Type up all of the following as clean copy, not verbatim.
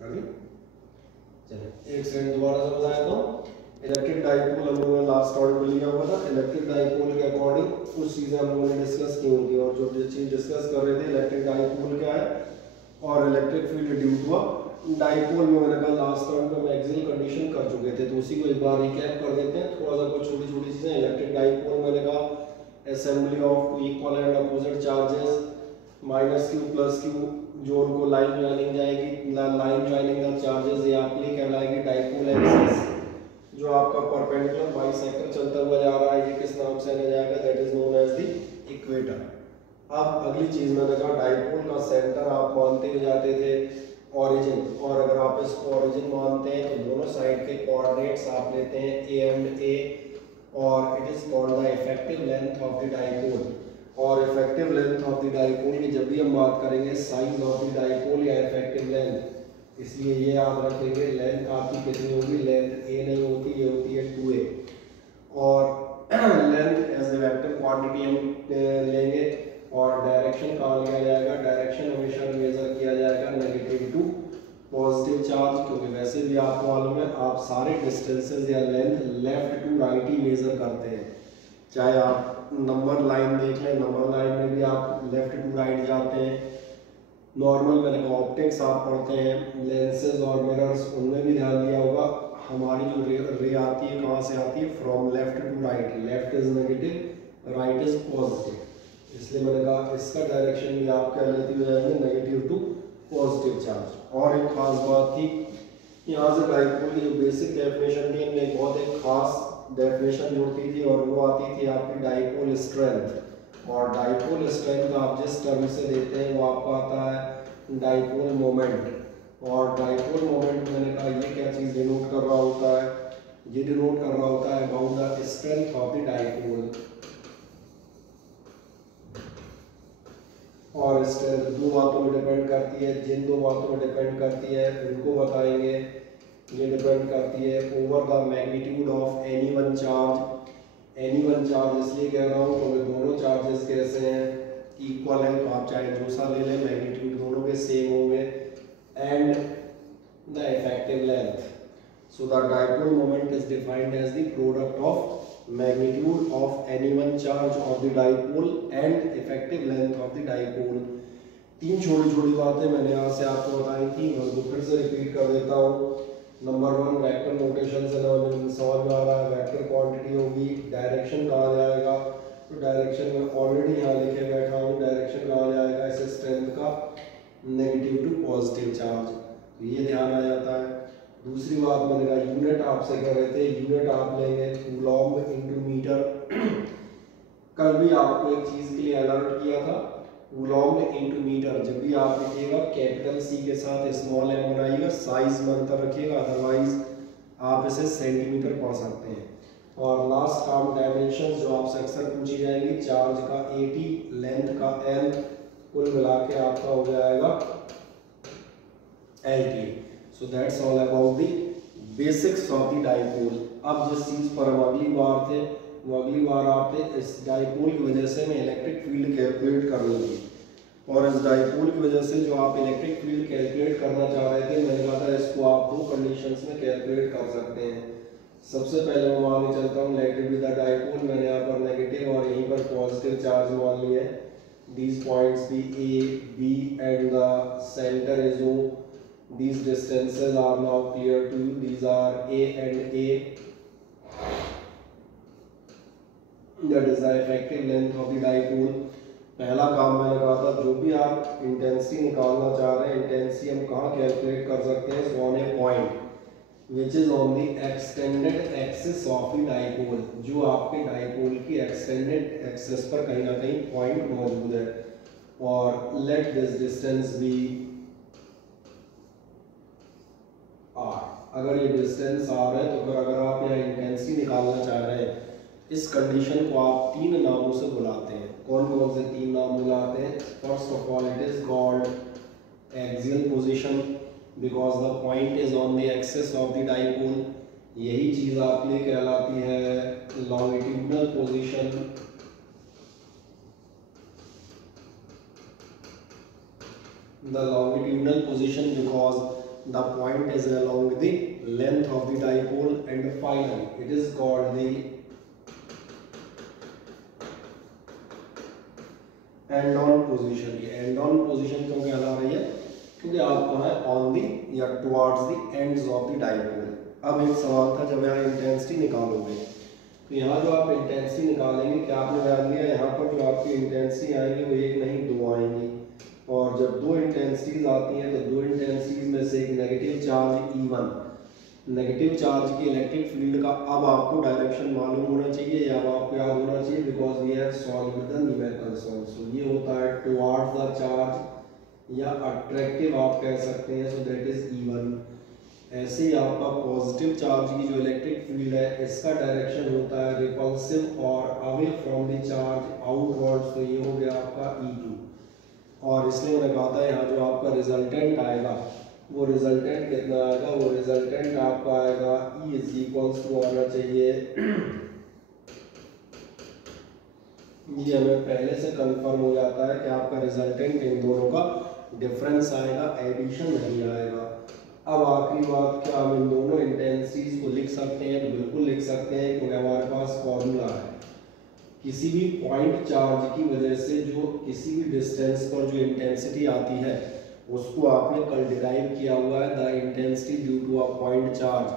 चलिए एक सेकंड दोबारा समझाया तो इलेक्ट्रिक डाइपोल हम लोगों ने लास्ट टॉपिक में लिया हुआ था। इलेक्ट्रिक डाइपोल के अकॉर्डिंग कुछ चीज़ें हम लोगों ने डिस्कस की होंगी और जो चीज़ डिस्कस कर रहे थे इलेक्ट्रिक डाइपोल क्या है और electric field due to dipole में मैंने कहा लास्ट टॉपिक में मैक्सिमम कंडीशन कर चुके थे, तो उसी को एक बार रिकैप कर देते हैं। थोड़ा सा कुछ छोटी छोटी चीज़ें। इलेक्ट्रिक डाइपोल मैंने कहा assembly of two equal and opposite charges minus Q plus Q, जो उनको लाइन ज्वाइनिंग जाएगी, लाइन ज्वाइनिंग द चार्जेस ये आपके कहलाएगी डाइपोल एक्सिस। जो आपका परपेंडिकुलर बाइसेक्टर चलता हुआ जा रहा है ये किस नाम से आने जाएगा, that is known as the equator. अब अगली चीज मैंने कहा डाइपोल का सेंटर आप मानते हुए जाते थे ओरिजिन, और अगर आप इसको ओरिजिन मानते हैं तो दोनों साइड के कोऑर्डिनेट्स आप लेते हैं ए एंड ए, और it is called the effective length of the dipole. और effective length of the dipole की जब भी हम बात करेंगे साइज ऑफ द डाइपोल या इफेक्टिव लेंथ, इसलिए ये याद रखेंगे लेंथ आपकी कितनी होगी, लेंथ ए नहीं होती, ये होती है 2a। और length as a vector quantity हम लेंगे और डायरेक्शन कहाँ लिया जाएगा, डायरेक्शन हमेशा मेजर किया जाएगा नेगेटिव टू पॉजिटिव चार्ज, क्योंकि वैसे भी आपको मालूम है आप सारे डिस्टेंसेस या लेंथ लेफ्ट टू राइट ही मेजर करते हैं। चाहे आप नंबर लाइन देख लें, नंबर लाइन में भी आप लेफ्ट टू राइट जाते हैं। नॉर्मल मैंने कहा ऑप्टिक्स आप पढ़ते हैं, लेंसेज और मिरर्स, उनमें भी ध्यान दिया होगा हमारी जो रे आती है कहाँ से आती है, from left to right. Left is negative, right is positive, इसलिए मैंने कहा इसका डायरेक्शन भी आप क्या लेते हो जाएंगे, नेगेटिव टू पॉजिटिव चार्ज। और एक खास बात थी यहाँ से डाइपोल की जो बेसिक डेफिनेशन थी, इनमें बहुत एक खास डेफिनेशन जोड़ती थी और वो आती थी आपकी डाइपोल स्ट्रेंथ। और डाइपोल स्ट्रेंथ आप जिस टर्म से देते हैं वो आपका आता है डाइपोल मोमेंट। और डाइपोल मोमेंट मैंने कहा ये क्या चीज़ डिनोट कर रहा होता है, ये डिनोट कर रहा होता है about the strength of the dipole. और स्ट्रेंथ दो बातों में डिपेंड करती है, जिन दो बातों में डिपेंड करती है उनको बताएंगे। ये डिपेंड करती है over the magnitude of any one charge. Any one charge इसलिए कह रहा हूँ क्योंकि दोनों चार्जेस कैसे हैं, इक्वल है, तो आप चाहे जो सा ले लें मैग्नीट्यूड दोनों के सेम होंगे। And the effective length, so the dipole moment is defined as the product of magnitude of any one charge of the dipole and effective length of the dipole। तीन छोटी छोटी बातें मैंने यहाँ से आपको बताई थी, मैं उनको फिर से रिपीट कर देता हूँ। नंबर वन, वेक्टर नोटेशन से समझ में आ रहा है, वेक्टर क्वांटिटी होगी, डायरेक्शन कहाँ जाएगा, तो डायरेक्शन में ऑलरेडी यहाँ लिखे बैठा हूँ, डायरेक्शन कहाँ जाएगा इस स्ट्रेंथ का, नेगेटिव टू पॉजिटिव चार्ज, तो ये ध्यान आ जाता है। दूसरी बात मैंने कहा यूनिट आपसे कह रहे थे, यूनिट आप लेंगे कूलॉम्ब इनटू मीटर। कल भी आपको एक चीज़ के लिए अलर्ट किया था, कूलॉम्ब इनटू मीटर। जब भी आप लिखिएगा कैपिटल सी के साथ स्मॉल एम बनाइएगा, साइज में अंतर रखिएगा, अदरवाइज आप इसे सेंटीमीटर पढ़ सकते हैं। और लास्ट काम डायमेंशन जो आपसे अक्सर पूछी जाएंगी, चार्ज का 80, लेंथ का L, कुल मिला के आपका हो जाएगा LT। So that's all about the basics of the dipole। अब जिस चीज़ पर हम अगली बार थे वो अगली बार आपने इस डाइपोल की वजह से मैं इलेक्ट्रिक फील्ड कैलकुलेट करनी थी, और इस डाइपोल की वजह से जो आप इलेक्ट्रिक फील्ड कैलकुलेट करना चाह रहे थे, मैंने कहा था इसको आप दो कंडीशंस में कैलकुलेट कर सकते हैं। सबसे पहले मैं मान के चलता हूँ let it be the dipole, मैंने यहाँ पर नेगेटिव और यहीं पर पॉजिटिव चार्ज मान लिए हैं। These points be A B and the centre is O। These distances are now clear to you. These are A and A. That is the effective length of the dipole। पहला काम मैंने कहा था जो भी आप इंटेंसिटी निकालना चाह रहे हैं, इंटेंसिटी हम कहाँ कैलकुलेट कर सकते हैं, on A point which is on the extended axis of the dipole. जो आपके डाइपोल की एक्सटेंडेड एक्सिस पर कहीं ना कहीं पॉइंट मौजूद है। और let this distance be R। अगर ये डिस्टेंस R है तो फिर अगर आप यहाँ इंटेंसिटी निकालना चाह रहे हैं, इस कंडीशन को आप तीन नामों से बुलाते हैं। कौन कौन से तीन नाम बुलाते हैं? First of all it is called axial position, because the point is on the axis of the dipole. यही चीज़ आपके लिए कहलाती है longitudinal position. The longitudinal position because the point is along the length of the dipole, and finally it is called the end on position। ये end on position क्यों कहला रही है? क्योंकि आपको है ऑन दी या towards the ends of the dipole. अब एक सवाल था, जब यहाँ इंटेंसिटी निकालोगे तो यहाँ जो आप इंटेंसिटी निकालेंगे, क्या आपने ध्यान दिया यहाँ पर जो आपकी इंटेंसिटी आएंगी वो एक नहीं दो आएंगी, और जब दो इंटेंसिटीज आती हैं तो दो इंटेंसिटीज में से एक negative charge E1, negative charge की इलेक्ट्रिक फील्ड का अब आपको डायरेक्शन मालूम होना चाहिए या अब आपको याद होना चाहिए, because we have solved the numerical solve. ये होता है टुवर्ड्स द चार्ज या अट्रैक्टिव आप कह सकते हैं, सो दैट इज E1। ऐसे ही आपका पॉजिटिव चार्ज की जो इलेक्ट्रिक फील्ड है इसका डायरेक्शन होता है रिपल्सिव और away from the charge outwards, तो ये हो गया आपका E2। और इसलिए मैंने कहा था यहाँ जो आपका रिजल्टेंट आएगा वो रिजल्टेंट कितना आएगा, वो रिजल्टेंट आपका आएगा E इज इक्वल्स टू आना चाहिए, ये हमें पहले से कंफर्म हो जाता है कि आपका रिजल्टेंट इन दोनों का डिफरेंस आएगा, एडिशन नहीं आएगा। अब आखिरी बात, क्या हम इन दोनों इंटेंसिटीज को लिख सकते हैं? तो बिल्कुल लिख सकते हैं, क्योंकि हमारे पास फॉर्मूला है। किसी भी पॉइंट चार्ज की वजह से जो किसी भी डिस्टेंस पर जो इंटेंसिटी आती है उसको आपने कल डिराइव किया हुआ है, the intensity due to a point charge.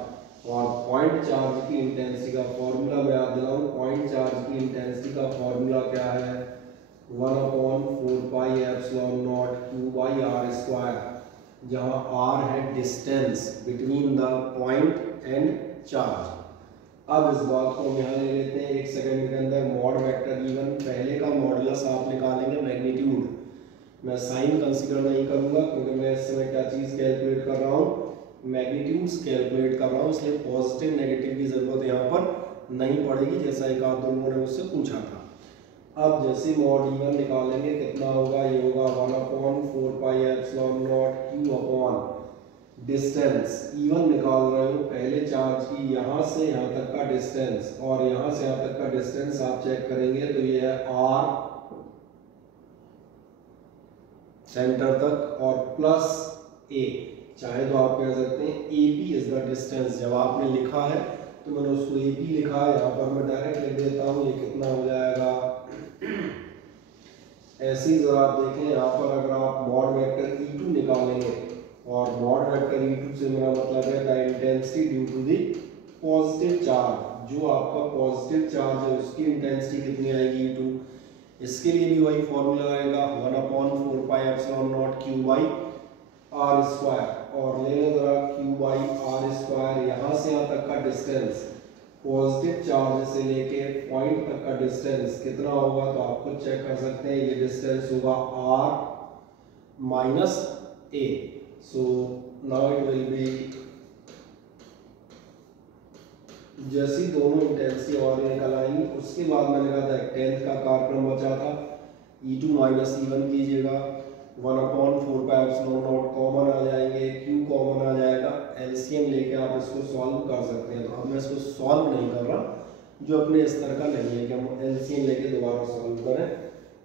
और पॉइंट चार्ज की इंटेंसिटी का फॉर्मूला मैं याद दिलाऊं, पॉइंट चार्ज की इंटेंसिटी का फॉर्मूला क्या है? 1/4 पाई एप्सिलॉन नॉट Q/r², जहां r है distance between the point and charge. अब इस बात को हम यहाँ ले लेते हैं, एक सेकंड के अंदर मॉड वेक्टर E1, पहले का मॉडुलस आप निकालेंगे मैग्नीट्यूड, मैं साइन कंसीडर नहीं करूंगा क्योंकि मैं इस समय क्या चीज़ कैलकुलेट कर रहा हूँ, मैग्नीट्यूड्स कैलकुलेट कर रहा हूँ, इसलिए पॉजिटिव नेगेटिव की जरूरत यहाँ पर नहीं पड़ेगी, जैसा एक आध दो लोगों ने मुझसे पूछा था। अब जैसे मॉड E1 निकालेंगे कितना होगा, ये होगा 1/4 pi epsilon naught Q upon distance. E1 निकाल रहे हो पहले चार्ज की यहाँ से यहाँ तक का डिस्टेंस, और यहाँ से यहाँ तक का डिस्टेंस आप चेक करेंगे तो ये है R सेंटर तक और प्लस A, चाहे तो आप कह सकते हैं AP इज द डिस्टेंस। जब आपने लिखा है तो मैंने उसको AP लिखा है, यहाँ पर मैं डायरेक्ट लिख देता हूँ, ये कितना हो जाएगा। ऐसे ही जरा आप देखें यहाँ पर, अगर आप मॉड वेक्टर E2 निकालेंगे, और मॉड वेक्टर E2 से मेरा मतलब है the intensity due to the positive charge, जो आपका पॉजिटिव चार्ज है उसकी इंटेंसिटी कितनी आएगी E2, इसके लिए भी वही फॉर्मूला आएगा 1/4 पाई एप्सिलॉन नॉट Q/r², और ले लो जरा Q/r², यहाँ से यहाँ तक का डिस्टेंस, पॉजिटिव चार्ज से लेके पॉइंट तक का डिस्टेंस कितना होगा, तो आप खुद चेक कर सकते हैं, ये डिस्टेंस होगा R minus A। So now it will be, जैसी दोनों इंटेंसिटी और निकल आएंगी उसके बाद मैंने कहा था 10th का कार्यक्रम बचा था, E2 माइनस E1 कीजिएगा, 1/4 पाई एप्सिलॉन नॉट कॉमन आ जाएंगे, Q कॉमन आ जाएगा, एलसीएम लेके आप इसको सॉल्व कर सकते हैं। तो अब मैं इसको सॉल्व नहीं कर रहा, जो अपने स्तर का नहीं है कि हम एलसीएम लेके दोबारा सॉल्व करें,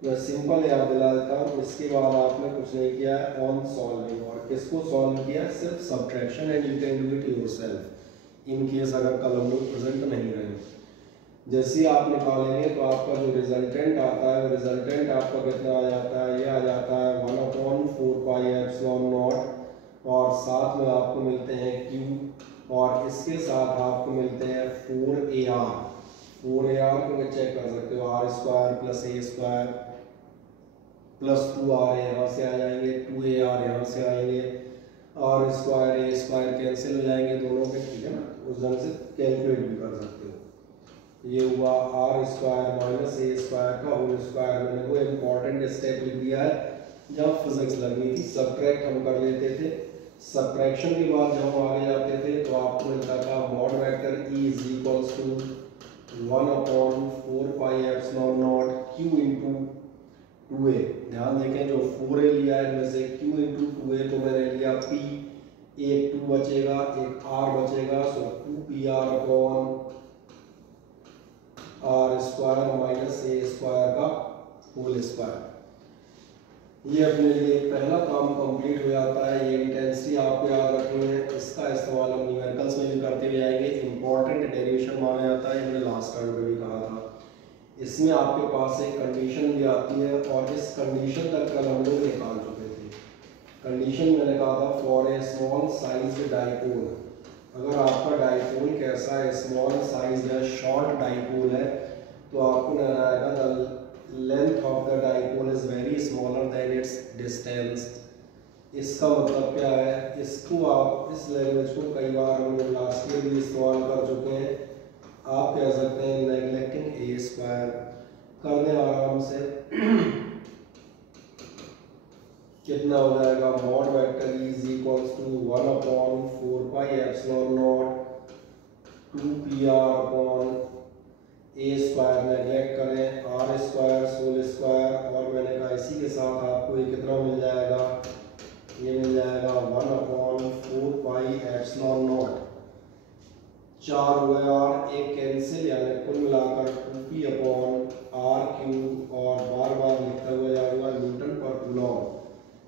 मैं सिंपल याद दिला देता हूँ। इसके बाद आपने कुछ नहीं किया है, ऑन सॉल्विंग, और किसको सॉल्व किया है, सिर्फ subtraction, and you can do it yourself in case अगर कल हम लोग प्रेजेंट नहीं रहे। जैसे ही आप निकालेंगे तो आपका जो रिजल्टेंट आता है वो रिजल्टेंट आपका कितना आ जाता है, ये आ जाता है 1/4 पाई एप्सिलॉन नॉट, और साथ में आपको मिलते हैं Q, और इसके साथ आपको मिलते हैं 4AR को चेक कर सकते हो, R² plus A² plus 2R यहाँ से आ जाएंगे, 2AR यहाँ से आएंगे, R² A² कैंसिल हो जाएंगे दोनों के, ठीक है ना, उस ढंग से कैलकुलेट भी कर सकते हो। ये हुआ R² माइनस A² का होल स्क्वायर। मैंने वो इम्पॉर्टेंट स्टेप लिख दिया है, जब फिजिक्स लगनी थी सब्ट्रैक्ट हम कर लेते थे, सब्ट्रैक्शन के बाद जब हम आगे जाते थे तो आपको मिलता था mod vector E is equals to 1/4 pi epsilon naught Q into 2A। ध्यान देखें जो 4A लिया है इनमें से Q इंटू 2A को मैंने लिया P, एक 2 बचेगा एक R बचेगा, सो 2PR upon R² minus A² का होल स्क्वायर। ये अपने लिए पहला काम कंप्लीट हो जाता है। ये इंटेंसिटी आपको याद रखनी है, इसका इस्तेमाल हम न्यूमेरिकल्स में भी करते हुए आएंगे। इंपॉर्टेंट डेरिवेशन माना जाता है, मैंने लास्ट टाइम में भी कहा था। इसमें आपके पास एक कंडीशन भी आती है और इस कंडीशन तक कल हम लोग निकाल चुके थे। कंडीशन मैंने कहा था for a small size dipole, अगर आपका डाइपोल कैसा है, स्मॉल साइज या शॉर्ट डाइपोल है, तो आपको नजर आएगा the length of the dipole is very smaller than it's distance. इसका मतलब क्या है, इसको आप इस लैंग्वेज को कई बार हम लोग लास्ट ईयर भी इस्तेमाल कर चुके हैं। आप कह सकते हैं नेगलेक्टिंग ए स्क्वायर करने आराम से कितना हो जाएगा, mod vector is equals to 1/4 pi epsilon naught 2 P R upon A square, neglect करें आर स्क्वायर सोल स्क्वायर, और मैंने कहा इसी के साथ आपको ये कितना मिल जाएगा, ये मिल जाएगा 1/4 पाई एप्सिलॉन नॉट, 4 हुए आर एक कैंसिल, यानी कुल मिलाकर 2p अपॉन आर क्यूब, और बार बार लिखता हुआ जाऊंगा न्यूटन पर कूलॉम।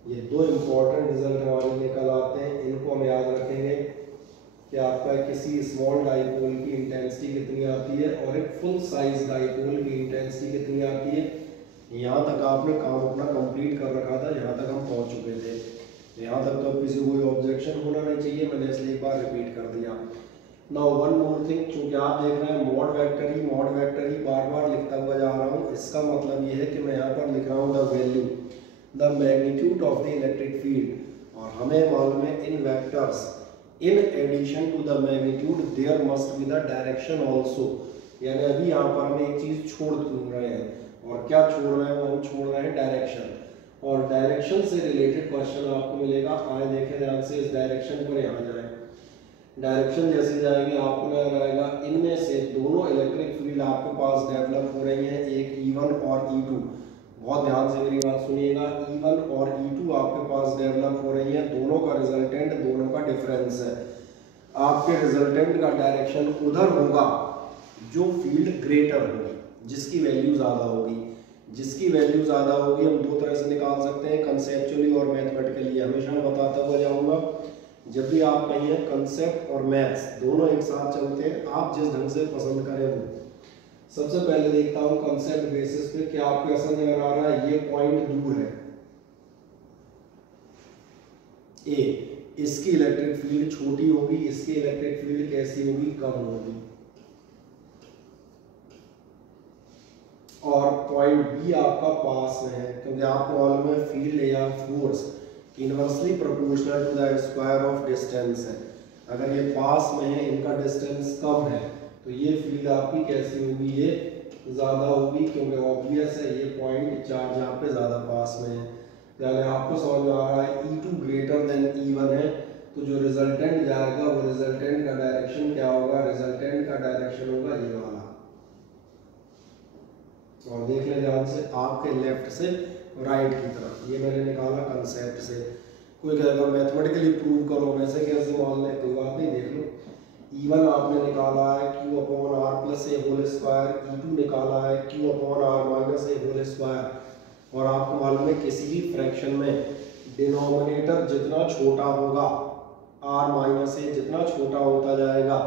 ये दो इंपॉर्टेंट रिजल्ट हमारे निकल आते हैं, इनको हम याद रखेंगे कि आपका किसी स्मॉल डाइपोल की इंटेंसिटी कितनी आती है और एक फुल साइज डाइपोल की इंटेंसिटी कितनी आती है। यहाँ तक आपने काम अपना कंप्लीट कर रखा था, यहाँ तक हम पहुँच चुके थे। यहाँ तक तो किसी को कोई ऑब्जेक्शन होना नहीं चाहिए, मैंने इसलिए एक बार रिपीट कर दिया। नाउ वन मोर थिंग, चूँकि आप देख रहे हैं मॉड वेक्टर ही बार बार लिखता हुआ जा रहा हूँ, इसका मतलब ये है कि मैं यहाँ पर लिख रहा हूँ the value the magnitude of the electric field, और हमें मालूम है इन vectors in addition to the magnitude there must be the direction also, यानी अभी यहाँ पर हम एक चीज छोड़ रहे हैं, और क्या छोड़ रहे हैं, हम छोड़ रहे हैं डायरेक्शन, और डायरेक्शन से रिलेटेड क्वेश्चन आपको मिलेगा। आए देखें ध्यान से, इस डायरेक्शन पर यहाँ जाए, डायरेक्शन जैसे जाएंगे आपको नजर आएगा इनमें से दोनों इलेक्ट्रिक फील्ड आपके पास डेवलप हो रही हैं, एक E1 और E2। बहुत ध्यान से मेरी बात सुनिएगा, E1 और E2 आपके पास डेवलप हो रही है, दोनों का रिजल्टेंट दोनों का डिफरेंस है। आपके रिजल्टेंट का डायरेक्शन उधर होगा जो फील्ड ग्रेटर होगी, जिसकी वैल्यू ज़्यादा होगी। जिसकी वैल्यू ज़्यादा होगी हम दो तरह से निकाल सकते हैं, कंसेप्चुअली और मैथमेटिकली। हमेशा मैं बताता हुआ जाऊँगा, जब भी आप कहिए कंसेप्ट और मैथ्स दोनों एक साथ चलते हैं, आप जिस ढंग से पसंद करें वो। सबसे पहले देखता हूं कंसेप्ट बेसिस पे, क्या आपको ऐसा नजर आ रहा है ये पॉइंट दूर है ए, इसकी इलेक्ट्रिक फील्ड छोटी होगी, इसकी इलेक्ट्रिक फील्ड कैसी होगी, कम होगी। और पॉइंट बी आपका पास में है, क्योंकि आपको मालूम है फील्ड या force inversely proportional to the square of distance है। अगर ये पास में है, इनका डिस्टेंस कम है, तो ये फील्ड आपकी कैसी होगी, ये ज़्यादा होगी, क्योंकि ऑब्वियस है ये पॉइंट चार्ज यहाँ पे ज़्यादा पास में है। यानी आपको समझ में आ रहा है E2 ग्रेटर देन E1 है, तो जो रिजल्टेंट जाएगा वो रिजल्टेंट का डायरेक्शन क्या होगा, रिजल्टेंट का डायरेक्शन होगा ये वाला। और देख ले ध्यान से, आपके लेफ्ट से राइट की तरफ, ये मैंने निकाला कंसेप्ट से। कोई कहेगा मैथमेटिकली प्रूव करो, वैसे कैसे मान ले, कोई बात नहीं, देख लो। E1 आपने निकाला है Q upon R plus A whole square, E2 निकाला है Q upon R minus A whole square. और आपको मालूम है किसी भी फ्रैक्शन में डिनोमिनेटर जितना छोटा होगा, आर माइनस ए जितना छोटा होता जाएगा,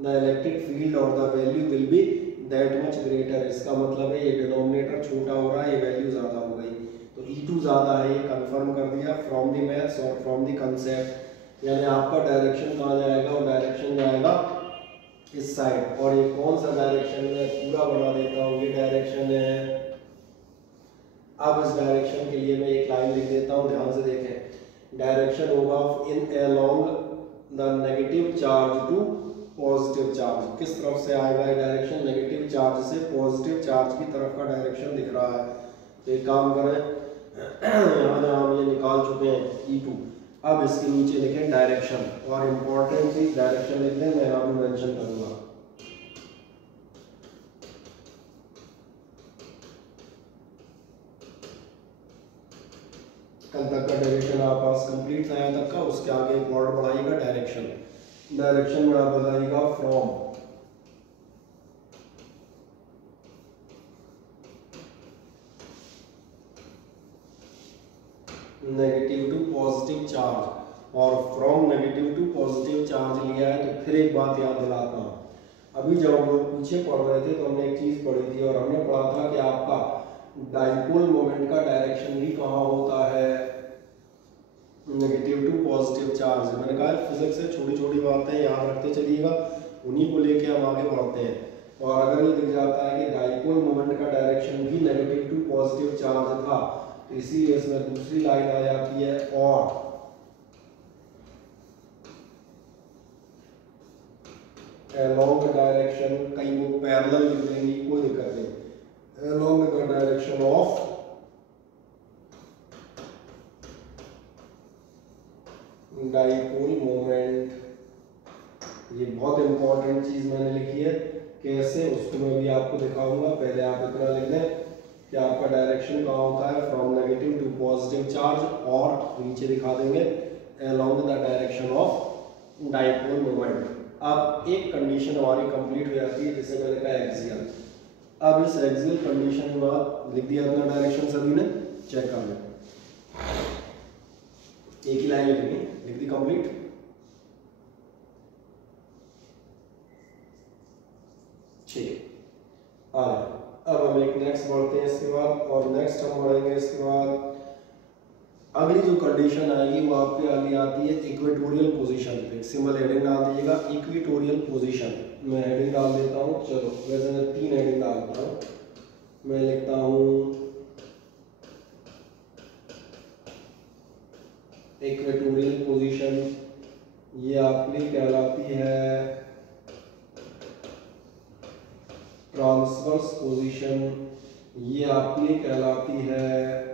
द इलेक्ट्रिक फील्ड और the value will be that much greater. इसका मतलब है ये डिनोमिनेटर छोटा हो रहा है, ये वैल्यू ज़्यादा हो गई, तो E2 ज़्यादा है, ये कंफर्म कर दिया फ्रॉम द मैथ्स और फ्रॉम द कंसेप्ट। यानी आपका डायरेक्शन कहाँ जाएगा, वो डायरेक्शन जाएगा इस साइड। और ये कौन सा डायरेक्शन है, पूरा बना देता हूँ, ये डायरेक्शन है। अब इस डायरेक्शन के लिए मैं एक लाइन लिख देता हूँ, ध्यान से देखें। डायरेक्शन होगा in along the negative charge to positive charge. किस तरफ से आएगा ये डायरेक्शन, नेगेटिव चार्ज से पॉजिटिव चार्ज की तरफ का डायरेक्शन दिख रहा है। तो एक काम करें, यहाँ हम ये निकाल चुके हैं E2, अब इसके नीचे लिखें डायरेक्शन, और इम्पोर्टेंट चीज डायरेक्शन लिख दें, मैं यहाँ पे मेंशन करूंगा। कल तक का डायरेक्शन आप पास कंप्लीट था यहाँ तक का, उसके आगे एक वर्ड बढ़ाइएगा डायरेक्शन। डायरेक्शन में आप बताइएगा from, negative to positive charge और from negative to positive charge लिया है। तो फिर एक बात याद दिलाता हूँ, अभी जब हम लोग पीछे पढ़ रहे थे तो हमने एक चीज पढ़ी थी और हमने पढ़ा था कि आपका डाइपोल मोमेंट का डायरेक्शन भी कहाँ होता है, नेगेटिव टू पॉजिटिव चार्ज। मैंने कहा फिजिक्स से छोटी छोटी बातें याद रखते चलिएगा, उन्हीं को लेके हम आगे बढ़ते हैं। और अगर ये दिख जाता है कि डाइपोल मोमेंट का डायरेक्शन भी नेगेटिव टू पॉजिटिव चार्ज था, तो इसीलिए इसमें दूसरी लाइन आ जाती है और along the direction, कहीं वो पैरेलल लिख देंगे कोई दिक्कत नहीं, along the direction of dipole moment. ये बहुत इंपॉर्टेंट चीज मैंने लिखी है, कैसे उसको मैं भी आपको दिखाऊंगा। पहले आप इतना लिख दें कि आपका डायरेक्शन कहाँ होता है, from negative to positive charge, और नीचे दिखा देंगे along the direction of dipole moment. अब एक कंडीशन हमारी कंप्लीट हो जाती है जिसे मैंने कहा एक्सियल। अब इस एक्सियल कंडीशन के बाद लिख दिया अपना डायरेक्शन, सभी ने चेक कर लें, एक ही लाइन लिखनी, लिख दी कंप्लीट। ठीक, अब हम एक नेक्स्ट बढ़ते हैं इसके बाद, और नेक्स्ट हम बढ़ेंगे इसके बाद अगली जो कंडीशन आएगी वो आपके आगे आती है इक्वेटोरियल पोजीशन पे। सिंबल हेडिंग डाल दीजिएगा इक्वेटोरियल पोजीशन, मैं हेडिंग डाल देता हूँ। चलो वैसे मैं 3 हेडिंग डालता हूँ, मैं लिखता हूँ इक्वेटोरियल पोजीशन, ये आपकी कहलाती है ट्रांसवर्स पोजीशन, ये आपकी कहलाती है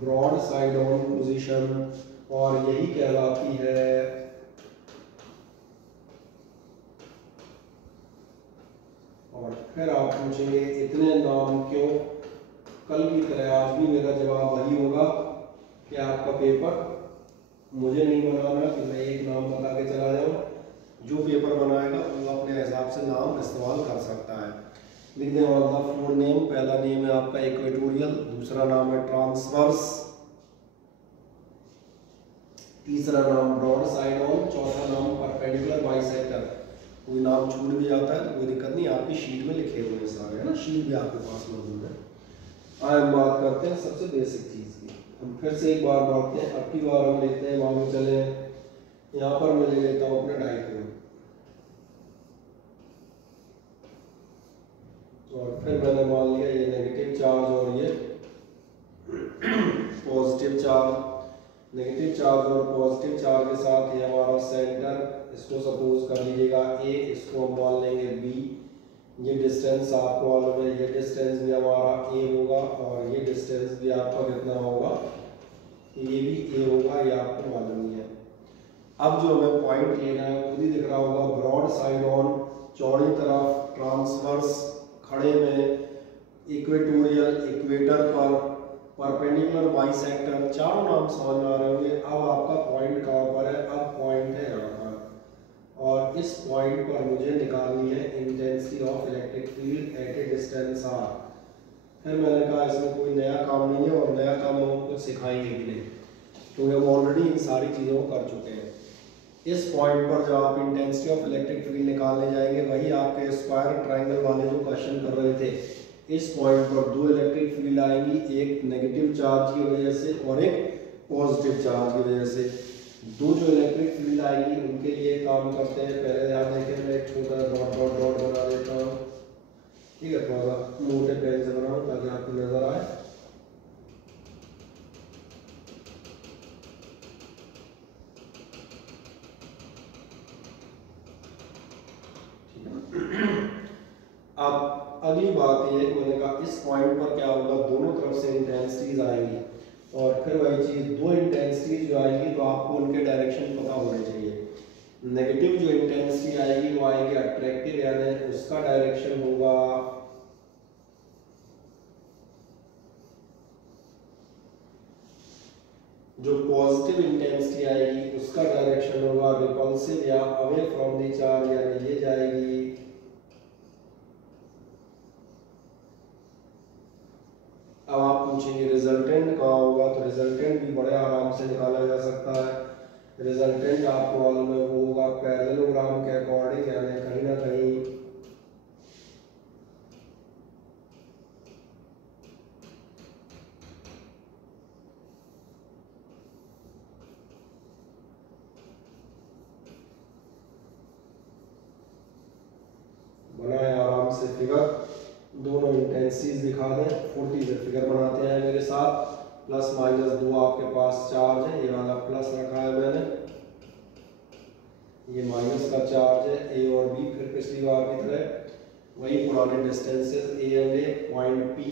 ब्रॉड साइड ऑन पोजीशन, और यही कहलाती है और फिर आप पूछेंगे इतने नाम क्यों, कल की तरह आज भी मेरा जवाब वही होगा कि आपका पेपर मुझे नहीं बनाना कि मैं एक नाम बता के चला जाऊं, जो पेपर बनाएगा वो अपने हिसाब से नाम इस्तेमाल कर सकता है। लिख दें ऑल द 4 नेम, पहला नेम है आपका इक्वेटोरियल, दूसरा नाम है ट्रांसवर्स, तीसरा नाम ब्रॉड साइड ऑन, चौथा नाम परपेंडिकुलर बाइसेक्टर। कोई नाम छूट भी जाता है तो कोई दिक्कत नहीं, आपकी शीट में लिखे हुए सारे है ना, शीट भी आपके पास मौजूद है। आज हम बात करते हैं सबसे बेसिक चीज की। हम फिर से एक बार बढ़ते हैं, अब की बार हम लेते हैं, मान चले यहाँ पर मैं ले लेता हूँ अपना डाइपोल, और फिर मैंने मान लिया ये नेगेटिव चार्ज और ये पॉजिटिव चार्ज। नेगेटिव चार्ज और पॉजिटिव चार्ज के साथ ये हमारा सेंटर, इसको सपोज कर लीजिएगा ए, इसको हम मान लेंगे बी, ये डिस्टेंस आपको मालूम है, ये डिस्टेंस भी हमारा ए होगा और ये डिस्टेंस भी आपका कितना होगा, ये भी ए होगा, ये आपको मालूम ही है। अब जो हमें पॉइंट लेना है खुद ही दिख रहा होगा, ब्रॉड साइड ऑन, चौड़ी तरफ, ट्रांसवर्स, खड़े में, इक्वेटोरियल, इक्वेटर पर, परपेंडिकुलर बाइसेक्टर, चारों नाम समझ में आ रहे होंगे। अब आपका पॉइंट कहाँ पर है, अब पॉइंट है यहाँ पर, और इस पॉइंट पर मुझे निकालनी है intensity of electric field at a distance R. फिर मैंने कहा इसमें कोई नया काम नहीं है, और नया काम हम कुछ सिखाएंगे भी नहीं, क्योंकि हम ऑलरेडी इन सारी चीज़ों को कर चुके हैं। इस पॉइंट पर जब आप इंटेंसिटी ऑफ इलेक्ट्रिक फील्ड निकालने जाएंगे, वही आपके स्क्वायर ट्रायंगल वाले जो क्वेश्चन कर रहे थे, इस पॉइंट पर 2 इलेक्ट्रिक फील्ड आएंगी, एक नेगेटिव चार्ज की वजह से और एक पॉजिटिव चार्ज की वजह से। 2 जो इलेक्ट्रिक फील्ड आएंगी उनके लिए काम करते हैं, पहले ध्यान देखें, मैं एक छोटा डॉट डॉट डॉट बना देता हूँ, ठीक है, थोड़ा सा मोटे पेन से बनाऊँ ताकि आपको नजर आए। अब अगली बात ये है, मैंने कहा इस पॉइंट पर क्या होगा, दोनों तरफ से इंटेंसिटीज आएंगी, और फिर वही चीज 2 इंटेंसिटीज जो आएगी तो आपको उनके डायरेक्शन पता होने चाहिए। नेगेटिव जो इंटेंसिटी आएगी वो आएगी अट्रैक्टिव, यानी उसका डायरेक्शन होगा जो पॉजिटिव इंटेंसिटी आएगी उसका डायरेक्शन होगा रिपल्सिव या अवे फ्रॉम द चार्ज, यानी ये जाएगी होगा तो रिजल्टेंट भी बड़े आराम से निकाला जा सकता है। रिजल्टेंट आपको मालूम है वो होगा पैरेललोग्राम के अकॉर्डिंग, यानी कहीं ना कहीं बनाए आराम से फिगर, दोनों इंटेंसिटीज दिखा दें। 40 से फिगर बनाते हैं मेरे साथ। प्लस माइनस 2 आपके पास चार्ज है, ये वाला प्लस रखा है मैंने, ये माइनस का चार्ज है ए और बी। फिर पिछली बार की तरह वही पुराने distances A and A, point P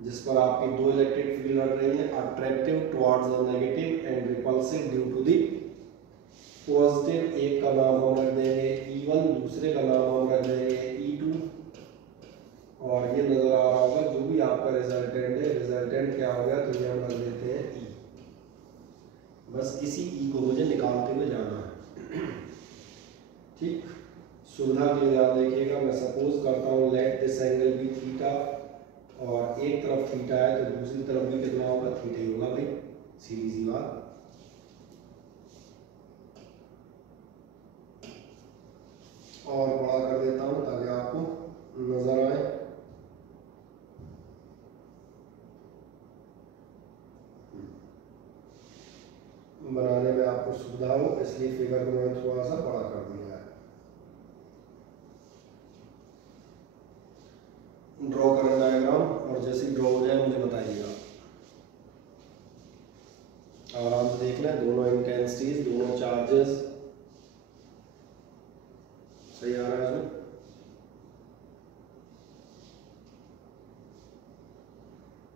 जिस पर आपकी दो इलेक्ट्रिक फील्ड लग रही है, attractive towards the negative and repulsive due to the positive. एक का नाम हम रख देंगे E1, दूसरे का नाम हम रख देंगे E2, और ये नजर आ रहा होगा जो भी आपका रिजल्टेंट है, रिजल्टेंट क्या हो गया तो ये हम रख देते हैं E। बस इसी E को मुझे निकालते हुए जाना है। ठीक, सुविधा के लिए आप देखिएगा, मैं सपोज करता हूँ let this angle be theta, और एक तरफ थीटा है तो दूसरी तरफ भी कितना होगा, थीटा ही होगा भाई, सीधी सी बात। और बड़ा कर देता हूँ ताकि आपको नजर आए। बनाने में आपको सुविधा हो इसलिए फिगर को मैंने थोड़ा सा बड़ा कर दिया है। ड्रॉ करें डायग्राम, और जैसे ड्रॉ हो जाए मुझे बताइएगा। आराम से देख लें, दोनों इंटेंसिटीज, दोनों चार्जेस सही आ रहा है इसमें।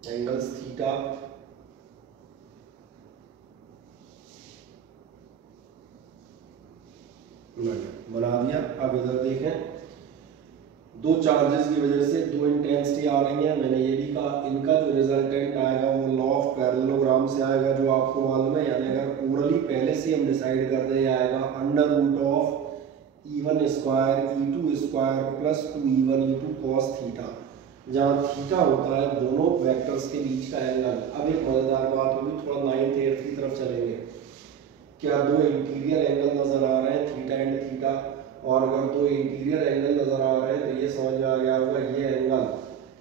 एंगल्स थीटा, बना दिया। अब इधर देखें, दो चार्जेस की वजह से दो इंटेंसिटी आ रही है। मैंने ये भी कहा इनका जो रिजल्टेंट आएगा वो लॉ ऑफ पैरेललोग्राम से आएगा, जो आपको मालूम है। यानी अगर ओरली पहले से हम डिसाइड कर दें, आएगा under root of E1 square E2 square plus 2E1 E2 cos theta. जहाँ थीटा होता है दोनों वेक्टर्स के बीच का एंगल। अब एक मजेदार बात होगी, थोड़ा 9th 8th की तरफ चलेंगे। क्या दो इंटीरियर एंगल नजर आ रहे हैं, थीटा एंड थीटा, और अगर दो इंटीरियर एंगल नजर आ रहे हैं तो ये समझ में आ गया होगा, ये एंगल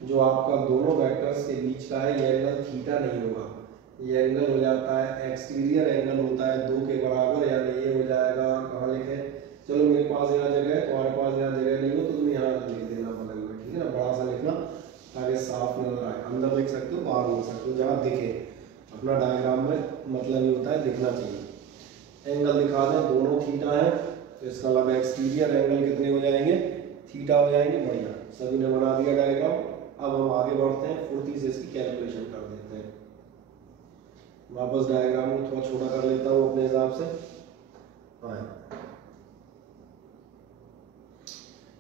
जो आपका दोनों वेक्टर्स के बीच का है, ये एंगल थीटा नहीं होगा, ये एंगल हो जाता है एक्सटीरियर एंगल होता है 2 के बराबर। यानी ये हो जाएगा, कहाँ लिखे, चलो मेरे पास यहाँ जगह है, तुम्हारे पास यहाँ जगह नहीं हो तो तुम यहाँ लिख देना बगल में, ठीक है ना, बड़ा सा लिखना ताकि साफ नजर आए। अंदर लिख सकते हो, बाहर लिख सकते हो, जहाँ दिखे। अपना डायग्राम में मतलब ये होता है दिखना चाहिए। एंगल दिखा दें, दोनों थीटा है तो इसका मतलब एक्सटीरियर एंगल कितने हो जाएंगे, थीटा हो जाएंगे। बढ़िया, सभी ने बना दिया डायग्राम। अब हम आगे बढ़ते हैं, फुर्ती से इसकी कैलकुलेशन कर देते हैं। वापस डायग्राम को थोड़ा छोटा कर लेता हूँ अपने हिसाब से। हाँ,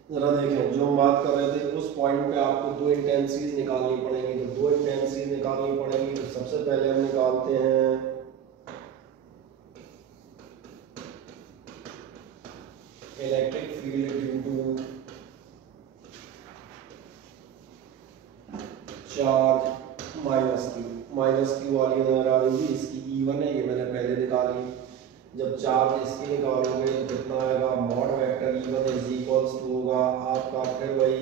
जरा देखें, जो हम बात कर रहे थे उस पॉइंट पे आपको दो इंटेंसिटीज निकालनी पड़ेंगी। तो दो इंटेंसिटीज निकालनी पड़ेंगी तो सबसे पहले हम निकालते हैं electric field due to charge minus Q वाली नजर आ रही थी, इसकी E1 है, ये मैंने पहले निकाली। जब चार्ज इसकी निकालोगे तो कितना आएगा, mod vector E1 is equals to होगा आपका फिर वही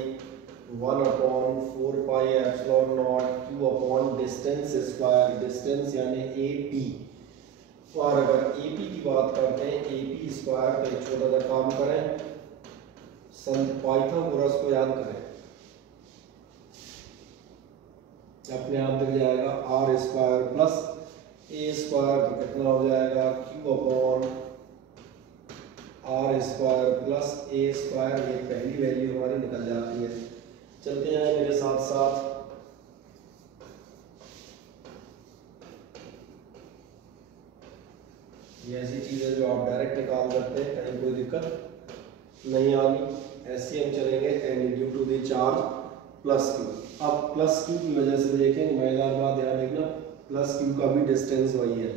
1/4 pi epsilon naught Q upon distance square, distance यानी AP। और अगर AP की बात करते हैं, AP स्क्वायर, तो एक छोटा सा काम करें, संत पाइथागोरस को याद करें, अपने आप दिख जाएगा R square plus A square, तो कितना हो जाएगा Q upon R square plus A square. ये पहली वैल्यू हमारी निकल जाती है। चलते हैं मेरे साथ साथ, ये ऐसी चीज़ है जो आप डायरेक्ट निकाल सकते हैं, कहीं कोई दिक्कत नहीं आनी। ऐसे हम चलेंगे and due to the charge plus Q। अब प्लस Q की वजह से देखें, मजेदार बात ध्यान देखना, प्लस Q का भी डिस्टेंस वही है,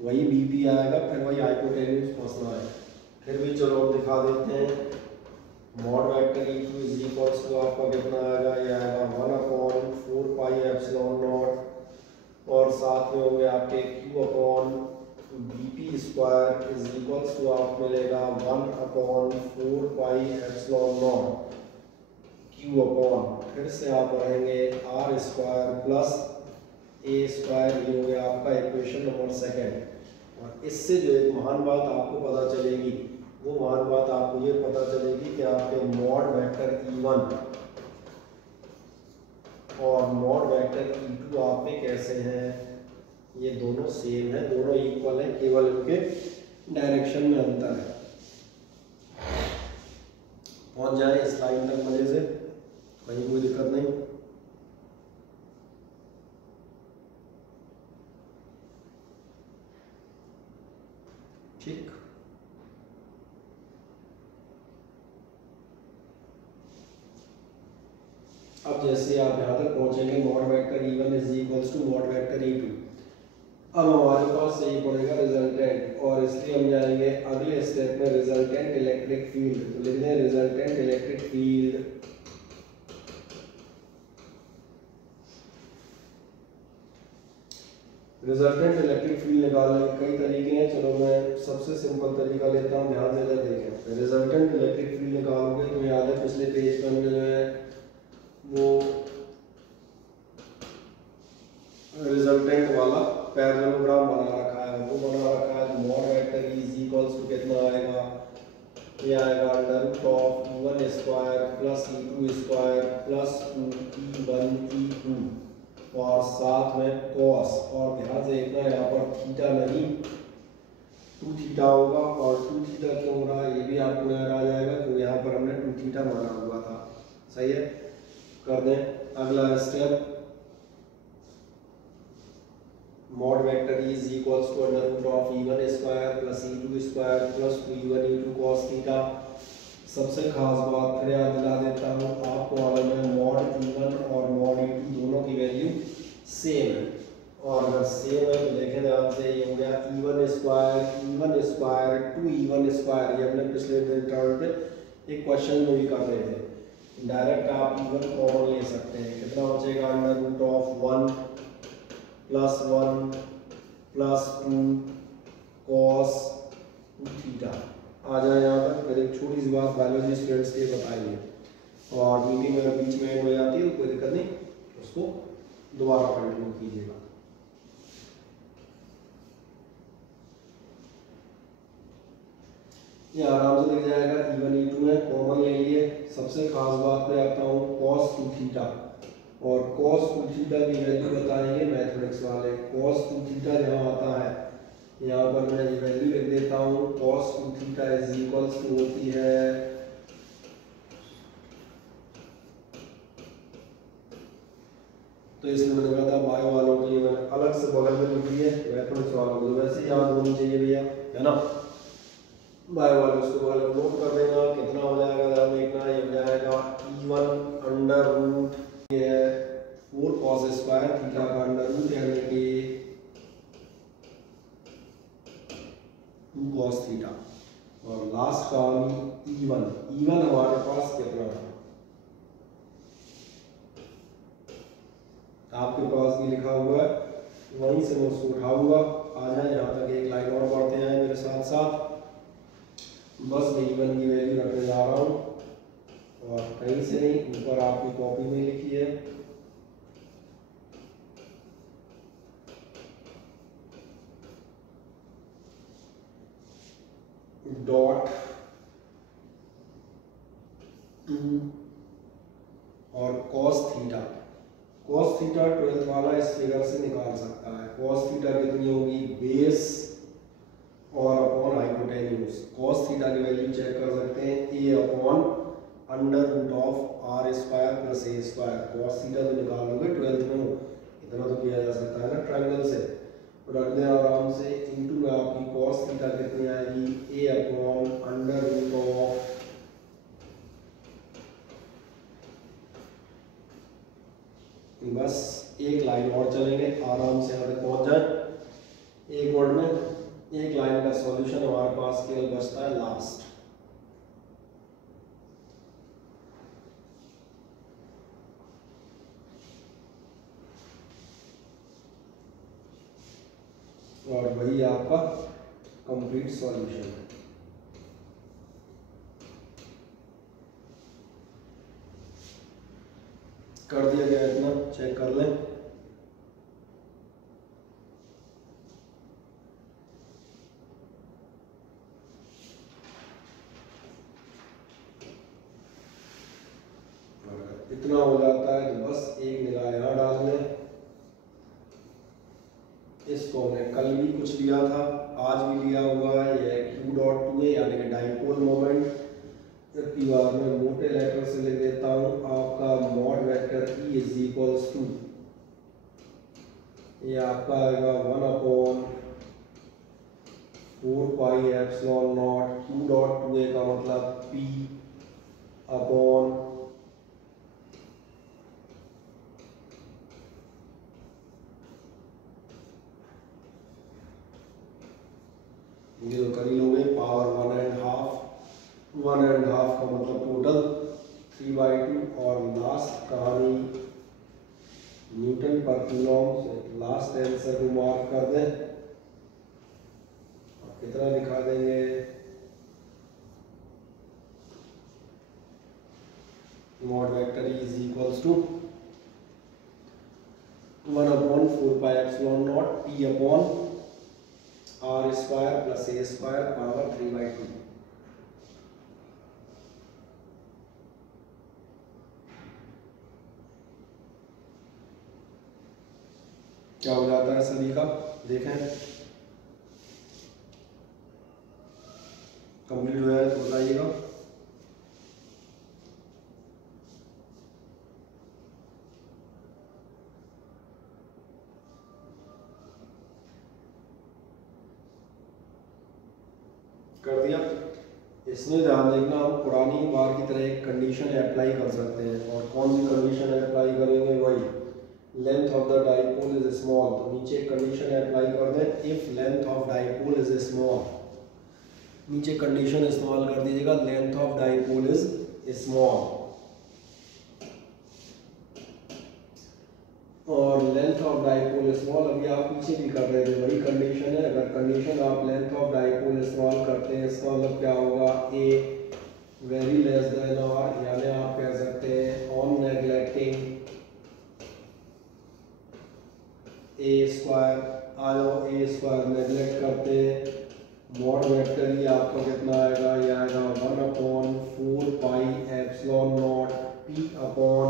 वही BP आएगा, फिर वही हाइपोटेन्यूज फंसना है। फिर भी चलो हम दिखा देते हैं। Mod vector E2 is equals to आपका कितना आएगा, ये आएगा 1/4 पाई एप्सिलॉन नॉट, साथ में हो गया आपके Q upon BP square is equals to आप मिलेगा 1/4 pi epsilon naught Q upon, फिर से आप बढ़ेंगे R square plus A square, ये हो गया आपका इक्वेशन नंबर सेकेंड। और इससे जो एक महान बात आपको पता चलेगी, वो महान बात आपको ये पता चलेगी कि आपके मॉड वेक्टर E1 और मॉड वेक्टर E2 आप में कैसे हैं, ये दोनों सेम है, दोनों इक्वल है, केवल इनके डायरेक्शन में अंतर है। पहुंच जाए इस लाइन तक मजे से, कहीं कोई दिक्कत नहीं। ठीक, अब जैसे आप यहाँ तक पहुंचेंगे mod vector E1 is equals to mod vector E2, अब हमारे पास यही पड़ेगा रिजल्टेंट, और इसलिए हम जाएंगे अगले स्टेप में रिजल्टेंट इलेक्ट्रिक फील्ड। तो लिख दें resultant electric field resultant electric field निकालने के कई तरीके हैं, चलो मैं सबसे सिंपल तरीका लेता हूँ, ध्यान से देखें। रिजल्टेंट इलेक्ट्रिक फील्ड निकालोगे तो याद है पिछले पेज पर हमने जो है वो रिजल्टेंट वाला पैरेललोग्राम बना रखा है, वो बना रखा है। Mod vector is equals to कितना आएगा, ये आएगा √(E1 square plus E2 square plus 2E1 E2 और साथ में कॉस, और ध्यान से देखना यहाँ पर थीटा नहीं 2 थीटा होगा, और 2 थीटा क्यों हो रहा है ये भी आपको नजर आ जाएगा, क्योंकि यहाँ पर हमने 2 थीटा माना हुआ था। सही है, कर दें अगला step. Mod vector is equals to √(E1 square plus E2 square plus 2E1 E2 cos theta. सबसे खास बात फिर याद दिला देता हूँ आपको, वाला में मॉड E1 और मॉड E2 दोनों की वैल्यू सेम है, और अगर सेम है तो देखें ध्यान से, ये हो गया E1 स्क्वायर 2E1 स्क्वायर, ये हमने पिछले टर्म पे एक क्वेश्चन में भी कर रहे थे। डायरेक्ट आप E1 कॉमन ले सकते हैं, कितना बचेगा √(1 प्लस 1 प्लस 2 cos 2 थीटा। आ जाए यहाँ तक, फिर एक छोटी सी बात बायोलॉजी स्टूडेंट्स के बताएंगे, और मीटिंग अगर बीच में एंड हो जाती है तो कोई दिक्कत नहीं, उसको दोबारा कंटिन्यू कीजिएगा। ये आराम से दिख जाएगा, E1 E2 है, कॉमन ले लिए। सबसे खास बात पे आता हूँ cos 2 थीटा, और cos 2 थीटा की वैल्यू बताएंगे मैथमेटिक्स वाले। cos 2 थीटा जहाँ आता है, यहाँ पर मैं ये वैल्यू लिख देता हूँ, cos 2 theta is equals to होती है तो इसमें मैंने कहा था बायो वालों के लिए मैंने अलग से बगल में लिखी है, मैथमेटिक्स वालों को वैसे ही याद होनी चाहिए भैया, है ना। बायो वाले उसको बगल में नोट कर देना, कितना हो जाएगा ध्यान देखना, ये हो जाएगा E1 अंडर रूट ये 4 cos स्क्वायर थीटा का अंडर रूट यानी कि 2 cos थीटा, और लास्ट का E1 हमारे पास कितना है, आपके पास भी लिखा हुआ है, वहीं से मैं उसको उठाऊंगा। आ जाए यहाँ तक, एक लाइन और बढ़ते हैं मेरे साथ साथ, बस मैं E1 की वैल्यू रखने जा रहा हूँ, और कहीं से नहीं, ऊपर आपकी कॉपी में लिखी है। डॉट 2 और cos theta. cos theta 12th वाला इस फिगर से निकाल सकता है। cos थीटा कितनी होगी, बेस और अपॉन हाइपोटेन्यूज। cos थीटा की वैल्यू चेक कर सकते हैं, a upon under root of R square plus A square. cos theta तो निकाल लोगे 12th में, इतना तो किया जा सकता है ना ट्रायंगल से, रख दें आराम से। इनटू में आपकी cos थीटा कितनी आएगी, a upon under root of बस एक लाइन और चलेंगे, आराम से यहाँ तक पहुँच जाए। एक वर्ड में एक लाइन का सॉल्यूशन हमारे पास केवल बचता है लास्ट। और वही आपका कंप्लीट सॉल्यूशन है। कर दिया गया, इतना चेक कर लें। इतना हो जाता है तो बस एक निगाह यहाँ डाल लें। इसको हमने कल भी कुछ लिया था, आज भी लिया हुआ है, यह Q.2a यानी कि डाइपोल मोमेंट। जबकि बार में मोटे लेटर से लिख देता हूँ, आपका mod vector E is equals to, ये आपका आएगा 1/4 पाई एप्सिलॉन नॉट। Q.2a का मतलब P अपॉन ये तो कर ही लोगे, पावर 1.5 का मतलब टोटल 3/2। और लास्ट कहानी न्यूटन पर कूलॉम से लास्ट आंसर को मार्क कर दें। कितना दिखा देंगे, mod vector E is equals to 1/4 pi epsilon not P upon R square plus A square power 3/2। क्या हो जाता है सभी का, देखें कंप्लीट हो जाए तो बताइएगा। कर दिया। इसमें ध्यान देखना, हम पुरानी बार की तरह एक कंडीशन अप्लाई कर सकते हैं। और कौन सी कंडीशन अप्लाई करेंगे, वही length of the dipole is small. तो नीचे कंडीशन अप्लाई कर दें, if length of dipole is small. नीचे कंडीशन इस्तेमाल कर दीजिएगा, length of dipole is small. और लेंथ ऑफ डाइपोल स्मॉल, अभी आप पीछे भी कर रहे थे, वही कंडीशन है। अगर कंडीशन आप लेंथ ऑफ डाइपोल स्मॉल करते हैं, इसका मतलब क्या होगा, ए वेरी लेस देन और, यानी आप कह सकते हैं ऑन नेग्लेक्टिंग ए स्क्वायर। आ जाओ, ए स्क्वायर नेग्लेक्ट करते हैं, मॉड वेक्टर ही आपका कितना आएगा, ये आएगा 1/4 pi epsilon not P upon,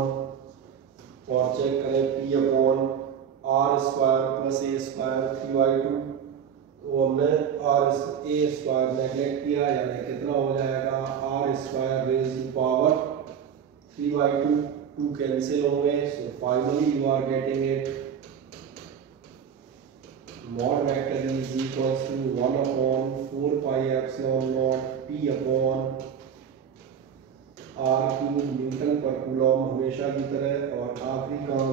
और चेक करें P upon R square plus A square 3/2। तो हमने A स्क्वायर नेगलेक्ट किया, यानी कितना हो जाएगा, R square raise to power 3/2। 2 cancel होंगे, so finally you are getting it, mod vector is equals to 1/4 pi epsilon not P upon R³ newton per coulomb हमेशा की तरह। और आखिरी काम,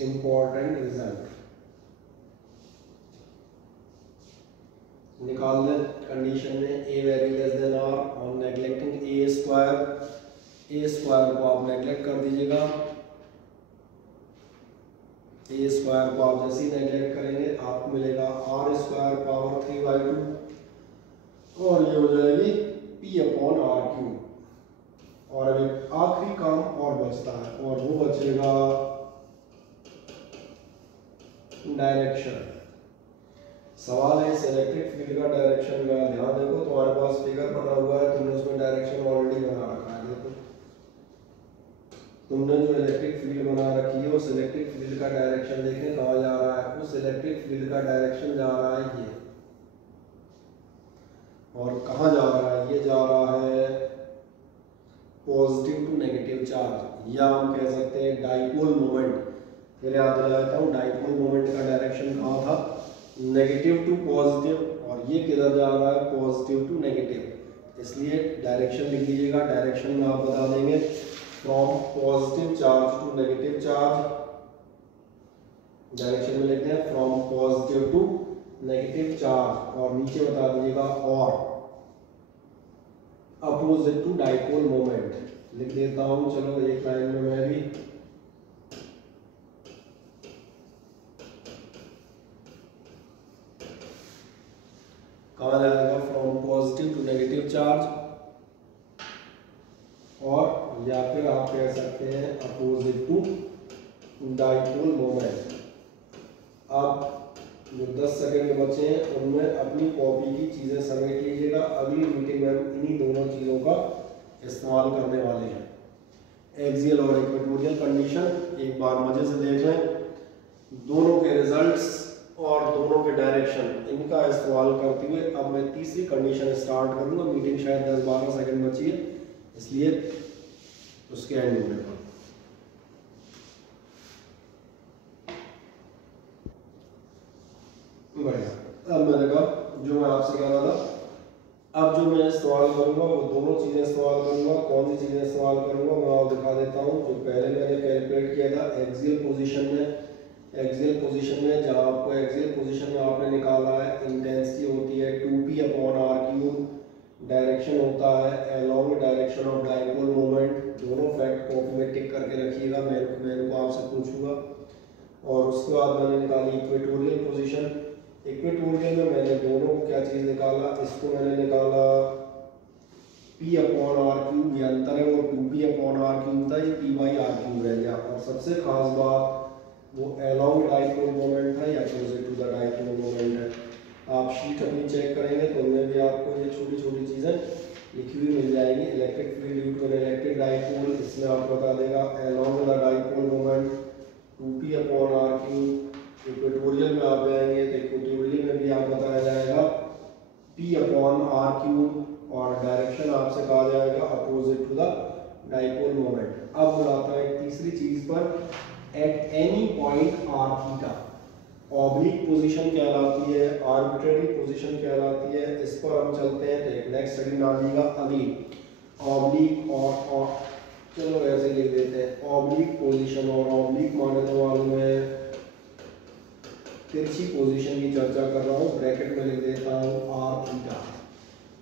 इंपॉर्टेंट रिजल्ट निकाल दें। कंडीशन में A very less than R, on neglecting A square को आप नेग्लेक्ट कर दीजिएगा। A स्क्वायर को आप जैसे ही नेग्लेक्ट करेंगे, आपको मिलेगा R स्क्वायर पावर 3/2, और ये हो जाएगी P अपॉन R³। और अभी आखिरी काम और बचता है, और वो बचेगा डायरेक्शन। सवाल है इलेक्ट्रिक फील्ड का डायरेक्शन का। ध्यान देखो, तुम्हारे पास फिगर बना हुआ है, तुमने उसमें डायरेक्शन ऑलरेडी बना रखा है। देखो, तुमने जो इलेक्ट्रिक फील्ड बना रखी है, उस इलेक्ट्रिक फील्ड का डायरेक्शन देखें कहाँ जा रहा है। उस इलेक्ट्रिक फील्ड का डायरेक्शन जा रहा है ये, और कहाँ जा रहा है, ये जा रहा है पॉजिटिव टू नेगेटिव चार्ज, या हम कह सकते हैं डाइपोल मोमेंट। फिर याद दिलाता हूँ, डाइपोल मोमेंट का डायरेक्शन कहाँ था, नेगेटिव टू पॉजिटिव, और ये किधर जा रहा है, पॉजिटिव टू नेगेटिव। इसलिए डायरेक्शन लिख लीजिएगा। डायरेक्शन में आप बता देंगे from positive charge to negative charge. Direction में लिखते हैं from positive to negative charge, और नीचे बता दीजिएगा और अपोजिट टू डाइपोल मोमेंट लिख देता हूं। चलो एक लाइन में मैं भी, कहाँ जाएगा, from positive to negative charge, और या फिर आप कह सकते हैं अपोजिट टू डाइपोल मोमेंट। अब जो 10 सेकंड बचे हैं उनमें अपनी कॉपी की चीज़ें समेट लीजिएगा। अगली मीटिंग में हम इन्हीं दोनों चीज़ों का इस्तेमाल करने वाले हैं। एक्सियल और इक्वेटोरियल कंडीशन एक बार मजे से देख लें, दोनों के रिजल्ट्स और दोनों के डायरेक्शन, इनका इस्तेमाल करते हुए अब मैं तीसरी कंडीशन स्टार्ट करूँगा। मीटिंग शायद 10-12 सेकंड बची है, इसलिए उसके एंड होने पर बढ़िया। अब मैंने कहा जो मैं आपसे कह रहा था, अब जो मैं इस्तेमाल करूँगा वो दोनों चीज़ें इस्तेमाल करूँगा। कौन सी चीज़ें इस्तेमाल करूँगा मैं आपको दिखा देता हूँ। जो पहले मैंने कैलकुलेट किया था एक्सियल पोजीशन में जहाँ आपको एक्सियल पोजीशन में आपने निकाला है इंटेंसिटी होती है 2p/r³, डायरेक्शन होता है along direction of dipole moment. दोनों फैक्ट कॉपी में टिक करके रखिएगा, मैं इनको आपसे पूछूंगा। और उसके बाद मैंने निकाली इक्वेटोरियल पोजीशन। इक्वेटोरियल में मैंने दोनों को क्या चीज़ निकाला, इसको मैंने निकाला p/r³ ये अंतर है, वो 2p/r³ था, ये p/r³ रह गया। और सबसे खास बात वो अलोंग डाइपोल मोमेंट है या opposite to the dipole moment है। आप शीट अपनी चेक करेंगे तो उनमें भी आपको ये छोटी छोटी चीज़ें लिखी हुई मिल जाएगी। Electric field due to an electric dipole, इसमें आपको बता देगा along the dipole moment 2p/r³। Equatorial में आप जाएंगे तो इक्वेटोरियल में भी आप बताया जाएगा p/r³, और डायरेक्शन आपसे कहा जाएगा opposite to the dipole moment. अब बुलाता है तीसरी चीज़ पर, at any point r θ। Oblique position कहलाती है, आर्बिट्रेरी पोजीशन कहलाती है। इस पर हम चलते हैं तो एक नेक्स्ट स्टडी डालिएगा अगली ऑब्लिक और चलो ऐसे लिख देते हैं ऑब्लिक पोजीशन। और ऑब्लिक माने तो मालूम है तिरछी पोजीशन की चर्चा कर रहा हूँ, ब्रैकेट में लिख देता हूँ r θ।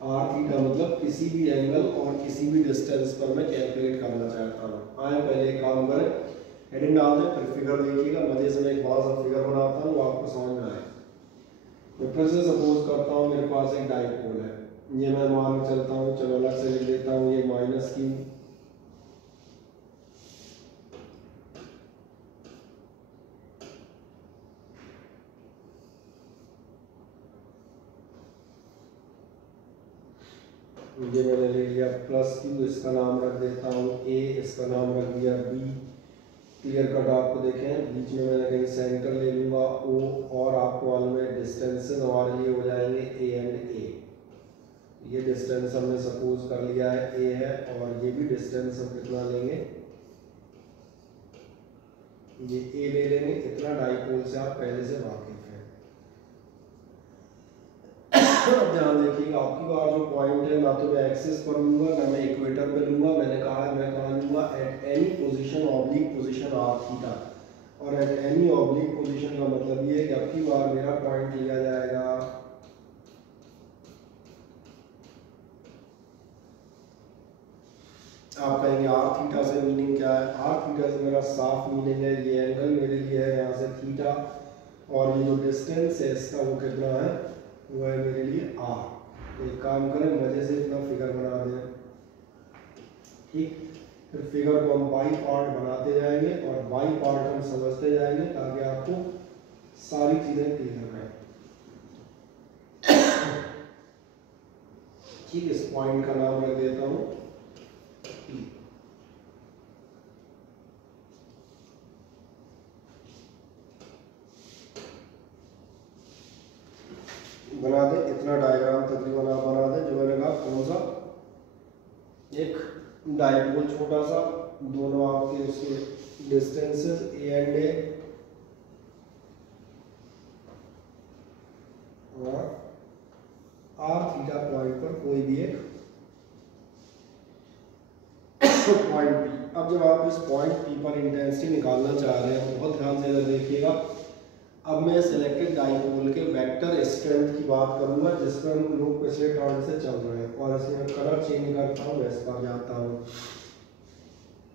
r θ मतलब किसी भी एंगल और किसी भी डिस्टेंस पर मैं कैलकुलेट करना चाहता हूँ। आए पहले एक काम करें, हेडिंग डाल दें, फिर फिगर देखिएगा। मजे से मैं एक बड़ा सा फिगर बनाता हूँ, आपको समझ में आए। मैं फिर से सपोज करता हूँ मेरे पास एक डाइपोल है, ये मैं मान के चलता हूँ, चलो अलग से लिख देता हूँ, ये -q ये मैंने ले लिया +q, इसका नाम रख देता हूँ a, इसका नाम रख दिया b। क्लियर कट आपको देखें, बीच में मैंने कहीं सेंटर ले लूँगा o, और आपको मालूम है डिस्टेंसेस हमारे लिए हो जाएंगे a एंड a। ये डिस्टेंस हमने सपोज कर लिया है a है, और ये भी डिस्टेंस हम कितना लेंगे, ये a ले लेंगे। इतना डाइपोल से आप पहले से वाकिफ हैं। ध्यान देखिएगा, आपकी बार जो पॉइंट है ना तो मैं एक्सिस पर लूँगा ना मैं इक्वेटर पे लूँगा। मैंने कहा है मैं कहाँ लूँगा, at any position oblique position r θ। और एट एनी ऑब्लिक पोजीशन का मतलब ये है कि आपकी बार मेरा पॉइंट लिया जाएगा आप कहेंगे r θ से मीनिंग क्या है। r θ से मेरा साफ मीनिंग है ये एंगल मेरे लिए है यहाँ से थीटा, और ये जो डिस्टेंस है इसका वो कितना है, वो है मेरे लिए r। तो एक काम करें, मजे से इतना फिगर बना दें, ठीक। फिर फिगर को हम बाई पार्ट बनाते जाएंगे और बाई पार्ट हम समझते जाएंगे ताकि आपको सारी चीजें क्लियर रहें। ठीक, इस पॉइंट का नाम रख देता हूँ P। बना दे, इतना डायग्राम तकरीबन आप बना दे जो मैंने कहा। कौन सा, एक डाइपोल छोटा सा, दोनों आपके उसके डिस्टेंसेस a एंड a, और r θ पॉइंट पर कोई भी एक पॉइंट P। अब जब आप इस पॉइंट P पर इंटेंसिटी निकालना चाह रहे हैं, बहुत ध्यान से इधर देखिएगा। अब मैं सिलेक्टेड डाइपोल के वेक्टर स्ट्रेंथ की बात करूंगा, जिस पर हम लोग पिछले टर्न से चल रहे हैं, और इसमें कलर चेंज करता हूँ, मैं इस पर जाता हूँ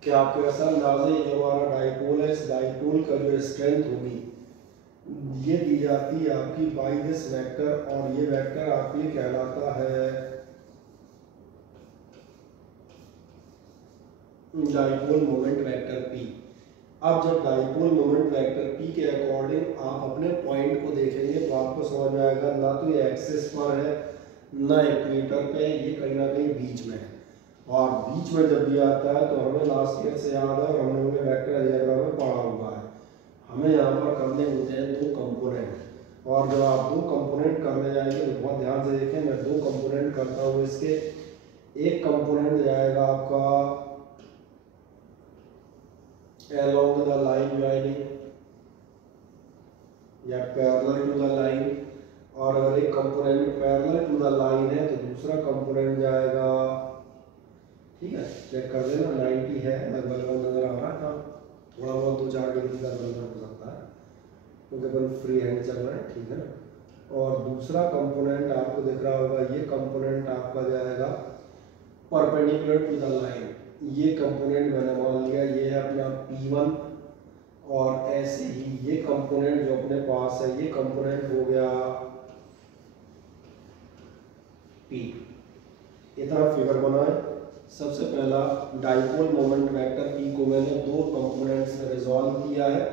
कि आपको ऐसा अंदाजा है जो हमारा डाइपोल है, इस डाइपोल का जो स्ट्रेंथ होगी ये दी जाती है आपकी बाई दिस वेक्टर, और ये वेक्टर आपके कहलाता है डाइपोल मोमेंट वेक्टर पी। अब जब डाइपोल मोमेंट वेक्टर पी के अकॉर्डिंग आप अपने पॉइंट को देखेंगे तो आपको समझ में आएगा ना तो ये एक्सिस पर है ना इक्वेटर पे, ये कहीं ना कहीं बीच में है। और बीच में जब भी आता है तो हमें लास्ट ईयर से याद है और हमने उन्हें वेक्टर अलजेब्रा में पढ़ा हुआ है, हमें यहाँ पर करने होते हैं दो कंपोनेंट। और जब आप दो कंपोनेंट करने जाएंगे तो बहुत ध्यान से देखें, मैं दो कंपोनेंट करता हूँ इसके। एक कंपोनेंट जाएगा आपका along the line joining या पैरेलल टू द लाइन, और अगर एक component parallel to the line है तो दूसरा कंपोनेंट जाएगा, ठीक है चेक कर लेना 90 है लगभग नजर आ रहा है, थोड़ा बहुत 2-4 डिग्री का अंतर हो सकता है क्योंकि अपन फ्री हैंड चल रहा है, ठीक है ना। और दूसरा कंपोनेंट आपको दिख रहा होगा, ये कंपोनेंट आपका जाएगा परपेंडिकुलर टू द लाइन। ये कंपोनेंट मैंने मान लिया ये है अपना P1, और ऐसे ही ये कंपोनेंट जो अपने पास है ये कंपोनेंट हो गया P। इतना फिगर बनाए। सबसे पहला डाइपोल मोमेंट वेक्टर P को मैंने दो कंपोनेंट्स में रिजॉल्व किया है,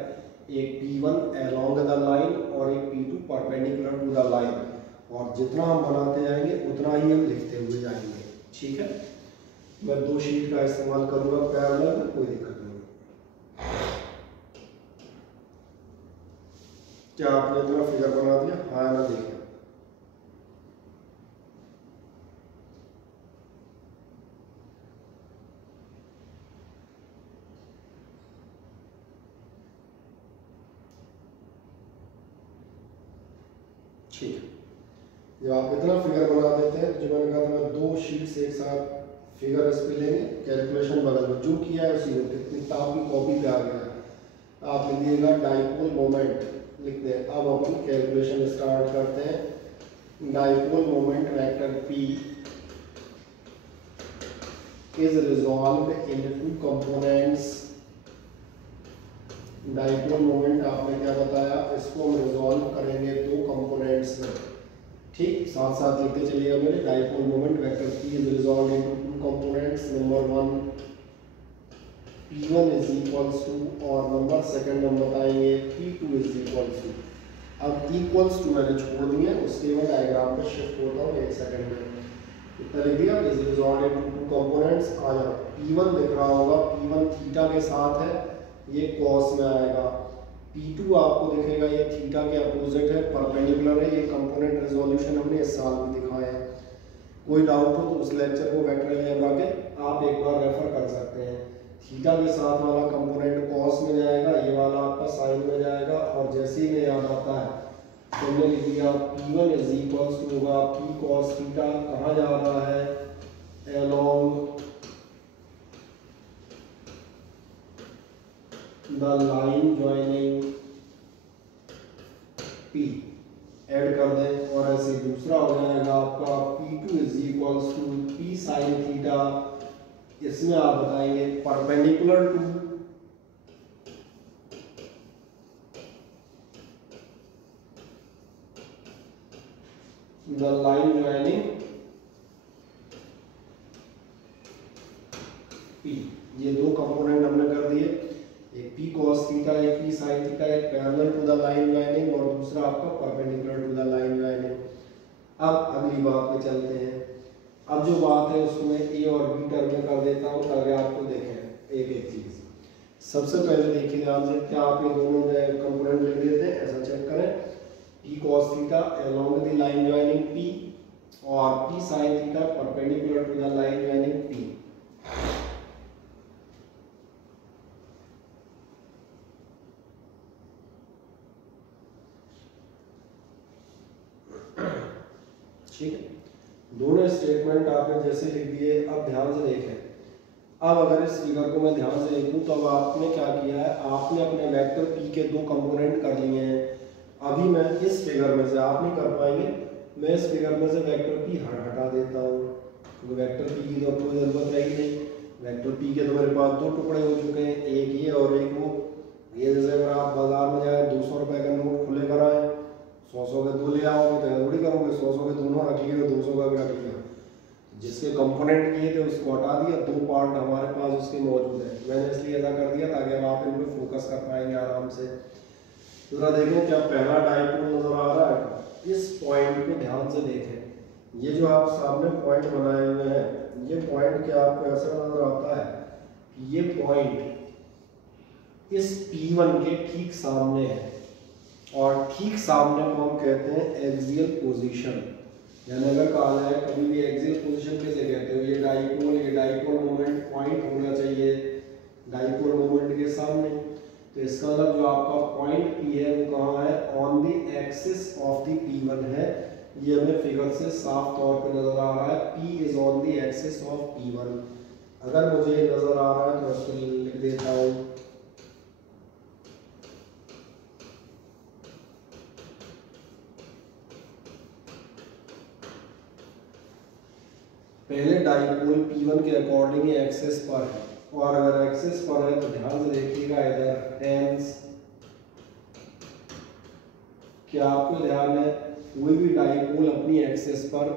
एक P1 अलोंग द लाइन और एक P2 perpendicular to the line, और जितना हम बनाते जाएंगे उतना ही हम लिखते हुए जाएंगे, ठीक है। मैं दो शीट का इस्तेमाल करूंगा पैरेलल में, कोई दिक्कत नहीं। क्या आपने इतना फिगर बना दिया? हाँ ना, देखिए ठीक है। जब आप इतना फिगर बना देते हैं तो जो मैंने कहा था मैं दो शीट्स एक साथ फिगर इस पे लेंगे, कैलकुलेशन बदल दो, जो किया है उसी को, किताब की कॉपी पे आ गया है, आप लिख दिएगा डाइपोल मोमेंट लिख दें। अब हम कैलकुलेशन स्टार्ट करते हैं। Dipole moment vector P is resolved in two components. Dipole moment आपने क्या बताया, इसको हम रिजॉल्व करेंगे दो कंपोनेंट्स में, ठीक। साथ साथ लिखते चलिएगा मेरे। Dipole moment vector P is resolved into two components, number 1 P1 is equals to, और नंबर सेकंड हम बताएंगे P2 इज इक्वल्स टू। अब इक्वल्स टू मैंने छोड़ दिए, उसके बाद डायग्राम पे शिफ्ट होता हूँ 1 सेकंड में। इतना लिख दिया, is resolved into two components. आ जाओ, P1 दिख रहा होगा, P1 थीटा के साथ है, ये कॉस में आएगा। P2 आपको दिखेगा, ये थीटा के अपोजिट है, परपेंडिकुलर है। ये कंपोनेंट रेजोल्यूशन हमने इस साल में दिखाया है। कोई डाउट हो तो उस लेक्चर को वेक्टर अलजेब्रा के आप एक बार रेफर कर सकते हैं। थीटा के साथ वाला कंपोनेंट कॉस में जाएगा, ये वाला आपका साइन में जाएगा, और जैसे ही में याद आता है तो हमने लिख दिया P1 इज इक्वल्स टू होगा P cos थीटा, कहाँ जा रहा है, along the line joining P, add कर दें, और ऐसे दूसरा हो जाएगा आपका P2 is equals to P sin theta. इसमें आप बताएंगे perpendicular to the line joining P। ये दो कंपोनेंट हमने कर दिए, एक P cos थीटा, एक P sin थीटा, एक parallel to the line joining और दूसरा आपका perpendicular to the line joining. अब अगली बात पे चलते हैं। अब जो बात है उसको मैं A और B टर्म में कर देता हूँ ताकि आपको देखें एक एक चीज। सबसे पहले देखिए ध्यान से, क्या आप ये दोनों कंपोनेंट लिख देते हैं, ऐसा चेक करें। P cos theta along the line joining P और P sin theta perpendicular to the line joining P। ठीक है, दोनों स्टेटमेंट आपने जैसे लिख दिए। अब ध्यान से देखें, अब अगर इस फिगर को मैं ध्यान से लिखूं तो अब आपने क्या किया है, आपने अपने वेक्टर P के दो कंपोनेंट कर लिए हैं। अभी मैं इस फिगर में से, आप नहीं कर पाएंगे, मैं इस फिगर में से वेक्टर P हटा देता हूँ क्योंकि वेक्टर P की तो कोई जरूरत रहेगी नहीं। वेक्टर P के तो मेरे पास दो टुकड़े हो चुके हैं, एक ये और एक वो। ये जैसे अगर आप बाजार में जाए 200 रुपए का नोट खुले कराएं जिसके कंपोनेंट किए थे उसको हटा दिया, दो पार्ट हमारे पास उसके मौजूद है। मैंने इसलिए ऐसा कर दिया ताकि अब आप इन पर फोकस कर पाएंगे आराम से। जरा देखें क्या पहला डाइपोल नजर आ रहा है, इस पॉइंट को ध्यान से देखें। ये जो आप सामने पॉइंट बनाए हुए हैं, ये पॉइंट क्या आपको ऐसा नजर आता है, ये पॉइंट इस P1 के ठीक सामने है, और ठीक सामने को हम कहते हैं एक्सियल पोजीशन। यानी अगर कहा जाए कभी भी एक्सियल पोजीशन कैसे कहते हो, ये डाइपोल मोमेंट पॉइंट होना चाहिए डाइपोल मोमेंट के सामने। तो इसका मतलब जो आपका पॉइंट P है वो कहाँ है, on the axis of the P1 है। ये हमें फिगर से साफ तौर पे नजर आ रहा है, P is on the axis of P1। अगर मुझे नजर आ रहा है तो इसको लिख देता हूँ। पहले डाइपोल P1 के अकॉर्डिंग एक्सिस पर है, और अगर एक्सिस पर है तो ध्यान से देखिएगा इधर हेंस, क्या आपको ध्यान है कोई भी डाइपोल अपनी एक्सिस पर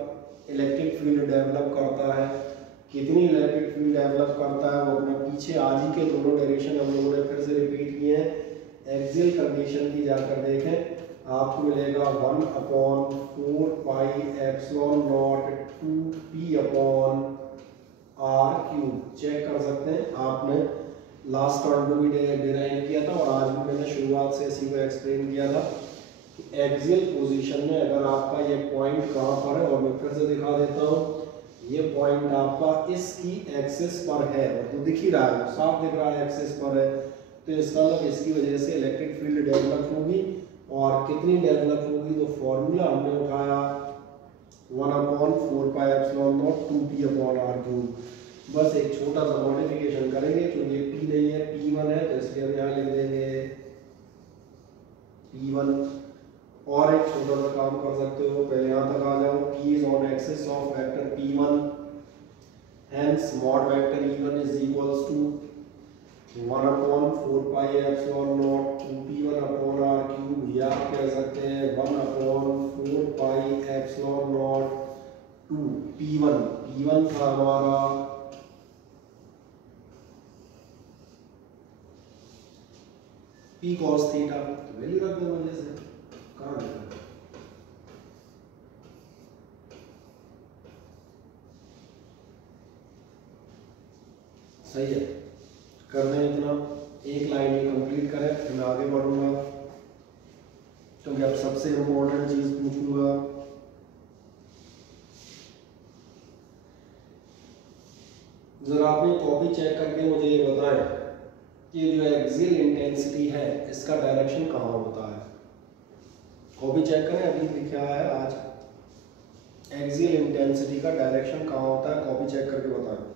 इलेक्ट्रिक फील्ड डेवलप करता है। कितनी इलेक्ट्रिक फील्ड डेवलप करता है वो अपने पीछे आज ही के दोनों डायरेक्शन हम लोगों ने फिर से रिपीट किए हैं। एक्सियल कंडीशन की जाकर देखें, आपको मिलेगा 1/4 pi epsilon nought 2p upon r cube. Check कर सकते हैं, आपने लास्ट टर्म को भी डिराइव किया था और आज भी मैंने शुरुआत से इसी को एक्सप्लेन किया था। एक्सियल पोजीशन में अगर आपका ये पॉइंट कहाँ पर है, और मैं फिर से दिखा देता हूँ, ये पॉइंट आपका इसकी एक्सिस पर है, और तो दिख ही रहा है, साफ दिख रहा है एक्सिस पर है। तो इसका मतलब इसकी वजह से इलेक्ट्रिक फील्ड डेवलप होगी, और कितनी डेवलप होगी, तो फॉर्मूला हमने उठाया 1/4 pi epsilon nought 2p upon r cube. बस एक छोटा सा मॉडिफिकेशन करेंगे, क्योंकि ये p नहीं है P1 है, तो इसलिए हम यहाँ लिख देंगे P1। और एक छोटा सा काम कर सकते हो, पहले यहाँ तक आ जाओ, P is on axis of vector P1, hence mod vector E1 is equals to 1/4 pi epsilon naught 2p1 upon r cube, या आप कह सकते हैं 1/4 pi epsilon naught 2p1। P1 था हमारा P cos थीटा, तो वैल्यू रख दो वजह से कहाँ लिखा है? सही है, कर दें इतना, एक लाइन ही कंप्लीट करें, फिर मैं आगे बढ़ूंगा, क्योंकि अब सबसे इम्पोर्टेंट चीज पूछूंगा। जरा अपनी कॉपी चेक करके मुझे ये बताएं कि जो एक्सियल इंटेंसिटी है इसका डायरेक्शन कहाँ होता है। कॉपी चेक करें, अभी लिखा है आज एक्सियल इंटेंसिटी का डायरेक्शन कहाँ होता है, कॉपी चेक करके बताएं।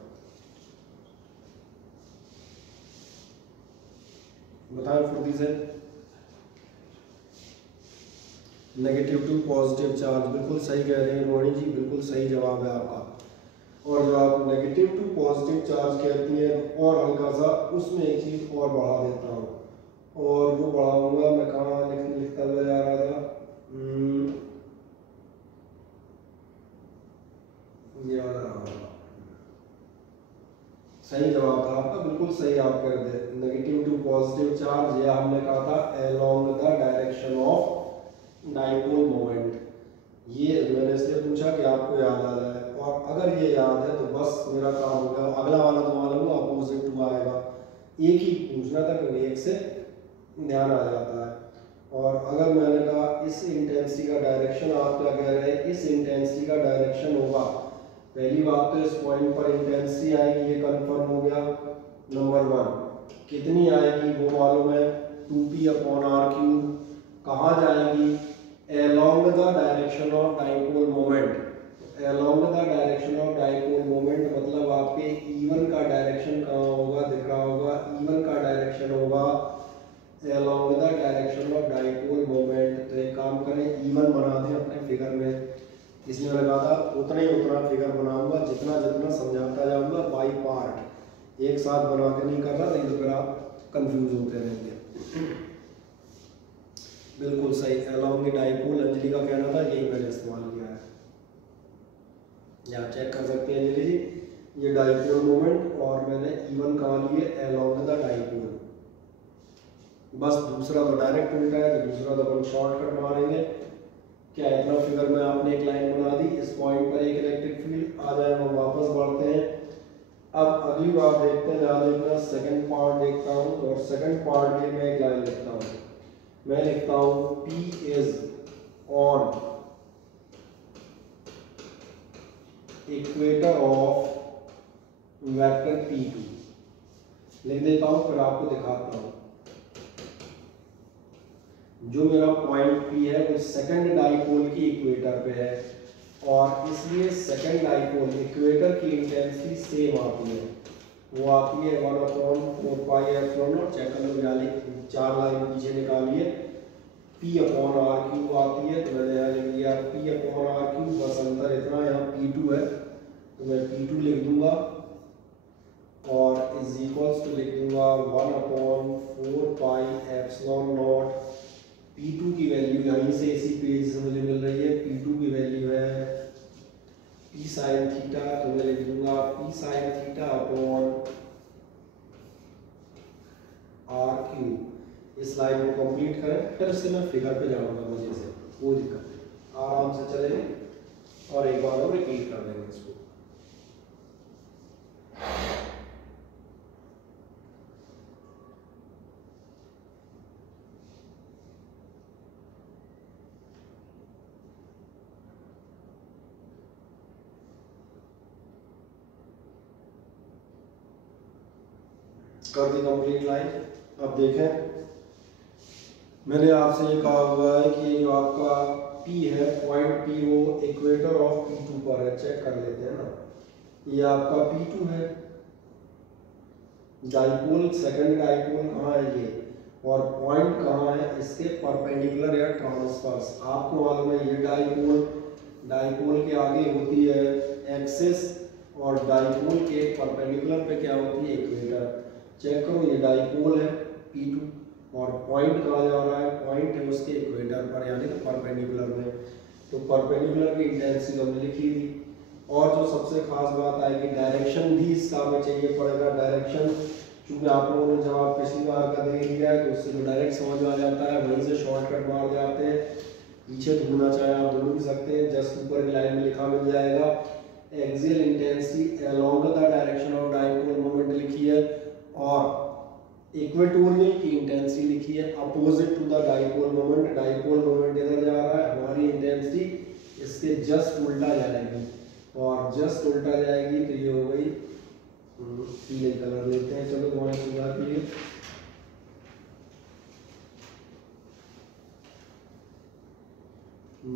बताएं फुर्ती से। नेगेटिव टू पॉजिटिव चार्ज, बिल्कुल सही कह रही है रोहिणी जी, बिल्कुल सही जवाब है आपका। और जो आप नेगेटिव टू पॉजिटिव चार्ज कहती हैं, और हल्का सा उसमें एक चीज और बढ़ा देता हूँ, और वो बढ़ाऊंगा मैं कहाँ लिखता हुआ जा रहा था, ये वाला रहा। सही जवाब था आपका, बिल्कुल सही आप कर दे। नेगेटिव टू पॉजिटिव चार्ज, ये हमने कहा था along the direction of dipole moment. ये मैंने इसलिए पूछा कि आपको याद आ जाए, और अगर ये याद है तो बस मेरा काम हो गया। अगला वाला तो मालूम है अपोजिट टू आएगा, एक ही पूछना था क्योंकि एक से ध्यान आ जाता है। और अगर मैंने कहा इस इंटेंसिटी का डायरेक्शन, आप क्या कह रहे हैं, इस इंटेंसिटी का डायरेक्शन होगा, पहली बात तो इस पॉइंट पर इंटेंसिटी आएगी, ये कंफर्म हो गया। नंबर 1 कितनी आएगी वो मालूम है, 2p अपॉन r क्यूब। कहाँ जाएगी, along the direction of dipole moment। along the direction of dipole moment मतलब आपके E1 का डायरेक्शन कहाँ होगा, दिख रहा होगा, E1 का डायरेक्शन होगा along the direction of dipole moment। तो एक काम करें, E1 बना दें अपने फिगर में, इसमें लगा था उतना ही उतना फिगर बनाऊंगा, जितना जितना समझाता जाऊंगा बाई पार्ट, एक साथ बना के नहीं कर रहा, नहीं तो फिर आप कंफ्यूज होते रहेंगे। बिल्कुल सही, अलोंग द डाइपोल, अंजलि का कहना था, यही मैंने इस्तेमाल किया है। ये आप चेक कर सकते हैं अंजलि जी, ये डाइपोल मोमेंट और मैंने E1 कहाँ लिए, अलोंग द डाइपोल। बस दूसरा तो डायरेक्ट उल्टा है, तो दूसरा तो अपन शॉर्टकट मारेंगे। क्या इतना फिगर में आपने एक लाइन बना दी, इस पॉइंट पर एक इलेक्ट्रिक फील्ड आ जाए, हम वापस बढ़ते हैं। अब अगली बार देखते हैं, ध्यान देखना, सेकंड पार्ट देखता हूँ, और सेकंड पार्ट में मैं एक लाइन लिखता हूँ, मैं लिखता हूँ P is on equator of vector P2 लिख देता हूँ, फिर आपको दिखाता हूँ। जो मेरा पॉइंट P है वो सेकंड डाइपोल की इक्वेटर पे है, और इसलिए सेकंड डाइपोल इक्वेटर की इंटेंसिटी सेम आती है, वो आती है 1/4πε0। चेक कर लो, वाली 4 लाइन पीछे निकालिए, P/r³ आती है, तो मैंने यहाँ लिख दिया P/r³। बस अंतर इतना, यहाँ P2 है तो मैं P2 लिख दूंगा, और इज इक्वल्स टू लिख दूंगा 1/4πε0। P2 की वैल्यू यहीं से इसी पेज से मुझे मिल रही है, P2 की वैल्यू है P sin थीटा, तो मैं लिख दूंगा P sin theta upon r³। इस लाइन को कंप्लीट करें, फिर उससे मैं फिगर पे जाऊंगा, मुझे से कोई दिक्कत नहीं, आराम से चलेंगे और एक बार और रिपीट कर देंगे इसको। कर दी कंप्लीट लाइन। अब देखें, मैंने आपसे ये कहा हुआ है कि जो आपका P है, पॉइंट P वो इक्वेटर ऑफ P2 पर है, चेक कर लेते हैं ना। ये आपका P2 है, डाइपोल सेकंड डाइपोल कहाँ है ये, और पॉइंट कहाँ है, इसके परपेंडिकुलर या ट्रांसवर्स। आपको मालूम है ये डाइपोल के आगे होती है एक्सिस, और डाइपोल के परपेंडिकुलर पे क्या होती है, इक्वेटर। चेक करो, ये डाइपोल है P2, और पॉइंट कहाँ जा रहा है, पॉइंट है उसके इक्वेटर पर, यानी कि परपेंडिकुलर में। तो परपेंडिकुलर की इंटेंसिटी हमने लिखी थी। और जो सबसे खास बात है कि डायरेक्शन भी इसका हमें चाहिए पड़ेगा। डायरेक्शन चूंकि आप लोगों ने जवाब पिछली बार का देख लिया है, तो उससे तो डायरेक्ट समझ में आ जाता है, वहीं से शॉर्टकट मार जाते हैं। पीछे ढूंढना चाहे आप ढूंढ भी सकते हैं, जस्ट ऊपर की लाइन में लिखा मिल जाएगा, axial intensity along the direction of dipole moment लिखी है, और इक्वेटोरियल की इंटेंसिटी लिखी है opposite to the dipole moment. Dipole moment इधर जा रहा है, हमारी इंटेंसिटी इसके जस्ट उल्टा जाएगी, और जस्ट उल्टा जाएगी तो ये हो गई, पीले कलर लेते हैं, चलो वहाँ सुधार के लिए।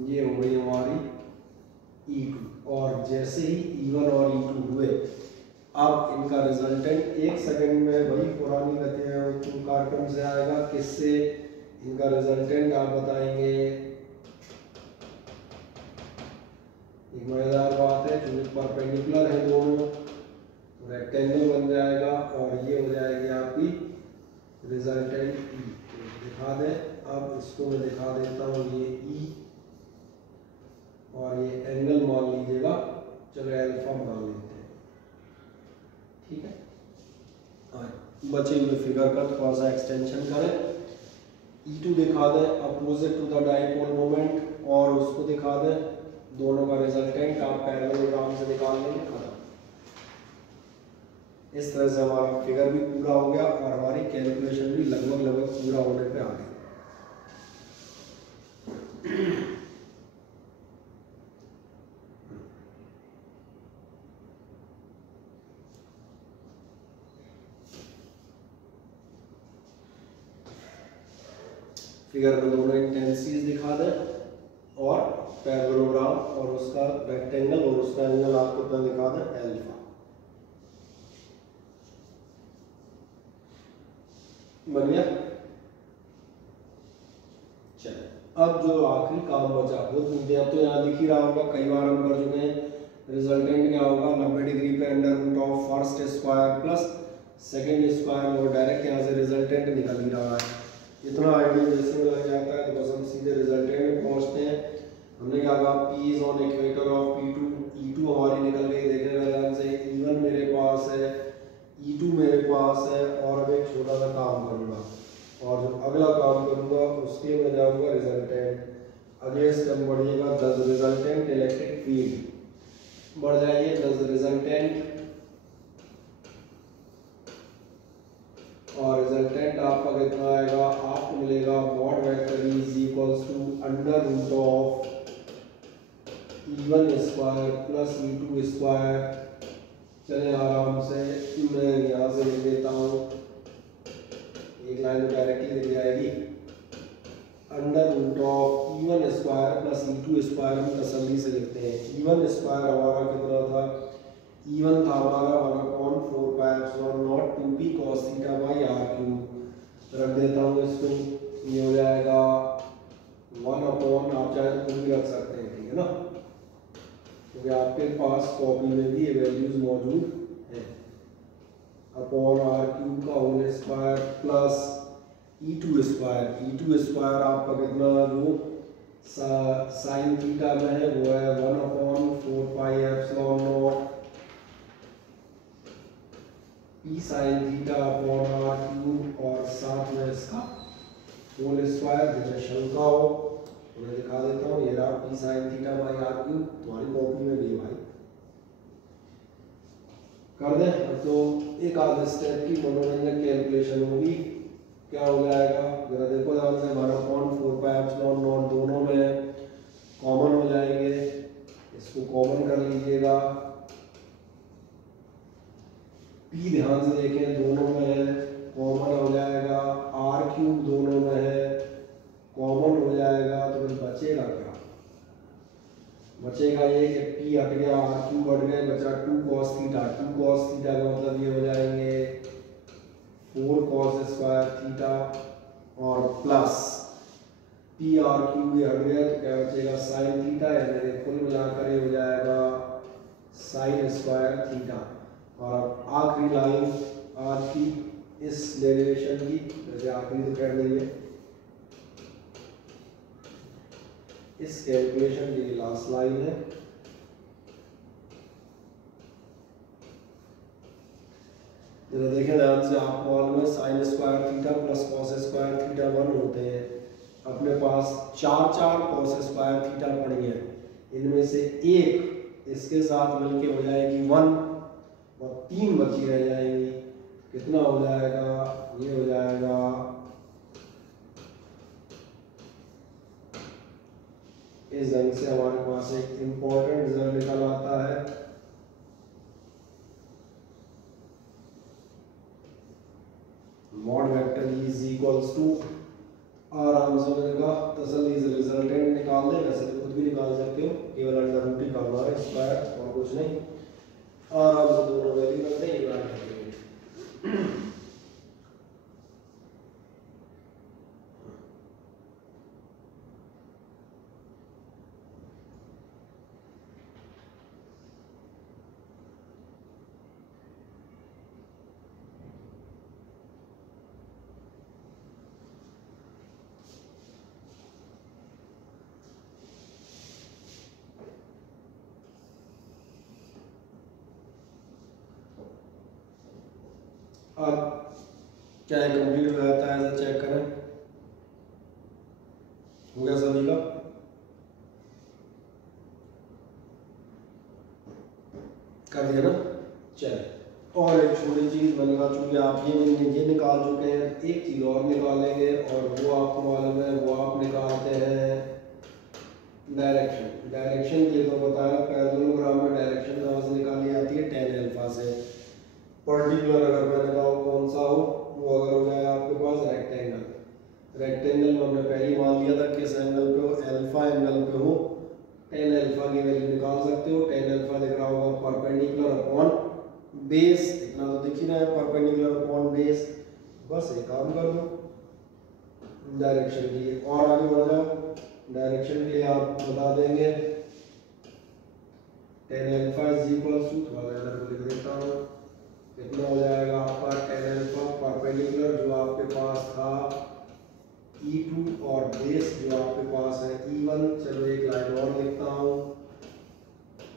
ये हो गई हमारी E2, और जैसे ही E1 और E2 हुए, अब इनका रिजल्टेंट 1 सेकंड में वही पुरानी गतियां कार्टून से आएगा। किससे इनका रिजल्टेंट आप बताएंगे? एक मजेदार बात है, क्योंकि परपेंडिकुलर है दोनों, तो रेक्टेंगल बन जाएगा, और ये हो जाएगी आपकी रिजल्टेंट E। दिखा दें, अब इसको मैं दिखा देता हूँ, ये E और ये एंगल मान लीजिएगा, चलो अल्फा मान लेते हैं, ठीक है। बचे हुए फिगर का थोड़ा सा एक्सटेंशन करें। E2 दिखा दें opposite to the dipole moment, और उसको दिखा दें, दोनों का रिजल्टेंट आप पैरेललोग्राम से निकाल लेंगे, खत्म। इस तरह से हमारा फिगर भी पूरा हो गया, और हमारी कैलकुलेशन भी लगभग पूरा होने पे आ गई। फिगर में दोनों इंटेंसिटीज दिखा दें, और पैरेललोग्राम और उसका रेक्टेंगल और उसका एंगल आपको कितना दिखा दें, अल्फा। बन गया। चलिए, अब जो आखिरी काम बचा वो अब तो यहाँ दिख ही रहा होगा, कई बार हम कर चुके हैं। रिजल्टेंट क्या होगा, 90 डिग्री पे under root of first square plus second square, और डायरेक्ट यहाँ से रिजल्टेंट निकल ही रहा है। इतना आइडिया जैसे में लग जाता है, तो बस हम सीधे रिजल्टेंट में पहुँचते हैं। हमने क्या कहा, P is on equator of P2, E2 हमारी रिजल्टेंट, अगले स्टेप बढ़िएगा दस रिजल्टेंट इलेक्ट्रिक फील्ड, बढ़ जाइए दस रिजल्टेंट, और रिजल्टेंट आपका कितना आएगा, आपको मिलेगा mod vector is equals to under root of E1 square plus E2 square. चले आराम से मैं यहाँ से लिख देता हूँ, एक लाइन में डायरेक्टली लिख जाएगी, under root of E1 square plus E2 square हम तसल्ली से लिखते हैं। E1 स्क्वायर हमारा कितना था, E1 था हमारा 1/4 pi epsilon nought 2p cos theta by r cube. रख देता हूँ इसको, ये हो जाएगा 1/, आप चाहे तो भी रख सकते हैं, ठीक है ना, क्योंकि आपके पास कॉपी में भी ये वैल्यूज मौजूद है। अपॉन r क्यूब का whole square plus E2 square, E2 square आपका कितना जो साइन थीटा में है वो है 1/4 pi epsilon not P sine theta upon r cube, और साथ में इसका होल स्क्वायर, जिसमें शंका हो तो मैं दिखा देता हूँ, ये रहा P sine theta by r cube, तुम्हारी कॉपी में भी है भाई, कर दें। तो एक आध स्टेप की मनोरंजक कैलकुलेशन होगी, क्या हो जाएगा जरा देखो ध्यान से, 1/4 पाई एप्सिलॉन नॉट दोनों में कॉमन हो जाएंगे, इसको कॉमन कर लीजिएगा, पी ध्यान से देखें दोनों में है, कॉमन हो जाएगा, r क्यूब दोनों में है, कॉमन हो जाएगा, तो फिर बचेगा क्या, बचेगा ये कि p हट गया, r क्यूब हट गए, बचा 2 cos थीटा, 2 cos थीटा का मतलब ये हो जाएंगे 4 cos स्क्वायर थीटा, और प्लस p r क्यूब ये हट गया, तो क्या बचेगा साइन थीटा, यानी कुल मिलाकर ये हो जाएगा साइन स्क्वायर थीटा। और अब आखिरी लाइन आज की इस डेरिवेशन की, वैसे आखिरी तो कर रही है, इस कैलकुलेशन की लास्ट लाइन है, जरा देखें ध्यान से, आपको मालूम है sine square theta plus cos square theta 1 होते हैं, अपने पास 4 कॉस स्क्वायर थीटा पड़ी है, इनमें से एक इसके साथ मिलके हो जाएगी 1 और 3 बची रह जाएंगी, कितना हो जाएगा, ये हो जाएगा इस ढंग से हमारे पास एक इंपॉर्टेंट रिजल्ट निकल आता है। Mod vector is equals to, आराम से मिलेगा, तसल्ली से रिजल्टेंट निकाल दे, वैसे तो खुद भी निकाल सकते हो, केवल अंडर रूट ही करना है स्क्वायर और कुछ नहीं, आराम से दोनों वैल्यू करते हैं, ये बात है। अब क्या है, कंप्लीट हो जाता है, ऐसा चेक करें, हो गया सभी का, कर दिया ना, चले। और एक छोटी चीज मैंने कहा, चूंकि आप ये निकाल चुके हैं, एक चीज और निकालेंगे, और वो आपको मालूम है, वो आप निकालते हैं डायरेक्शन। डायरेक्शन के लिए तो बताया पैरेललोग्राम में डायरेक्शन कहाँ से निकाली जाती है, tan अल्फा से। पर्टिकुलर अगर मैंने कहा कौन सा हो, वो अगर हो जाए आपके पास रेक्टेंगल, रेक्टेंगल में हमने पहले ही मान लिया था किस एंगल पे हो, अल्फा एंगल पे हो, tan अल्फा की वैल्यू निकाल सकते हो। tan अल्फा दिख रहा होगा परपेंडिकुलर अपॉन बेस, इतना तो दिख ही रहा है, परपेंडिकुलर अपॉन बेस, बस एक काम कर दो डायरेक्शन के लिए, और आगे बढ़ जाओ, डायरेक्शन के लिए आप बता देंगे tan alpha is equals to, थोड़ा इधर को लिख देता हूँ, कितना हो जाएगा आपका tan अल्फा परपेंडिकुलर जो आपके पास था E2 और बेस जो आपके पास है E1। चलो एक लाइन और लिखता हूँ,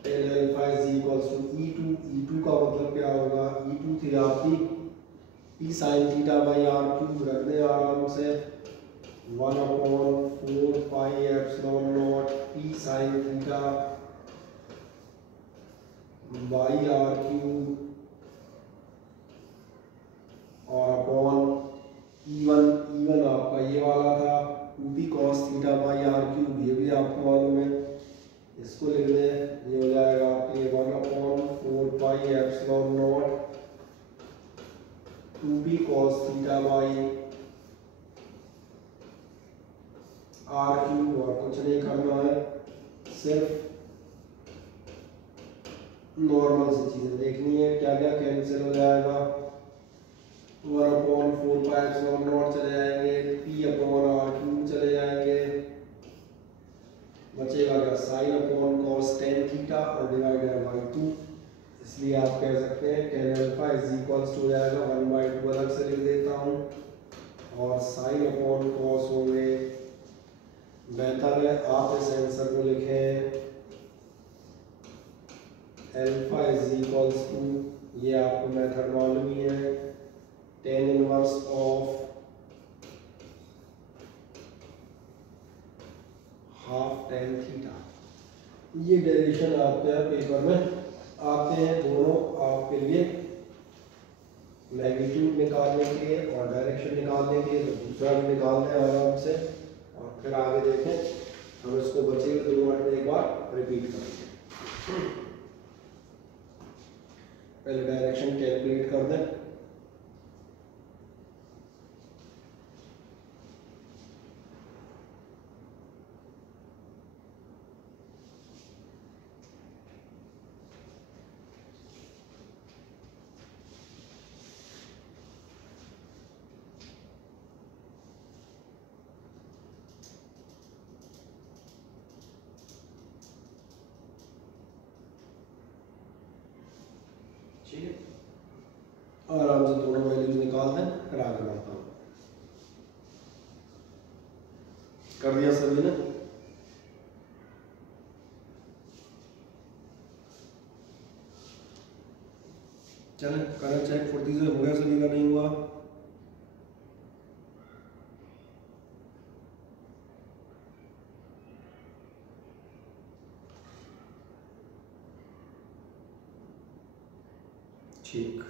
tan alpha is equals to E2, E2 का मतलब क्या होगा, E2 थी आपकी p sin theta by r cube, रख दें आराम से, 1/4πε0 p sin theta by R cube और अपॉन इवन आपका ये वाला था 2p cos theta by R cube, ये भी आपको मालूम है, इसको लिख दें, ये हो जाएगा आपके 1/4πε0 2p cos theta by R cube, और कुछ नहीं करना है, सिर्फ नॉर्मल सी चीजें देखनी है। क्या क्या कैंसिल हो जाएगा, 1/4πε0 चले जाएंगे, p/r³ चले जाएंगे, बचेगा क्या sin अपॉन cos tan थीटा और डिवाइडेड बाई 2, इसलिए आप कह सकते हैं tan alpha is equals to हो जाएगा 1/2, अलग से लिख देता हूँ, और sin अपॉन cos होंगे, बेहतर है आप इस आंसर को लिखें अल्फा इज इक्वल्स टू, ये आपको मेथड मालूम ही है, tan inverse of half tan theta. ये डेरिवेशन आपके पेपर में आते हैं, दोनों आपके लिए मैग्नीट्यूड निकालने के लिए और डायरेक्शन निकालने के लिए, तो दूसरा भी निकालते हैं आराम से और फिर आगे देखें। हम इसको बचेगा 2 मिनट में एक बार रिपीट करेंगे। पहले डायरेक्शन कैलकुलेट कर दें, ठीक है, आराम से दोनों वैल्यूज निकाल दें, फिर आगे बढ़ता हूँ। कर दिया सभी ने? चलें करें चेक, फुर्ती से हो गया सभी का, नहीं हुआ? ठीक,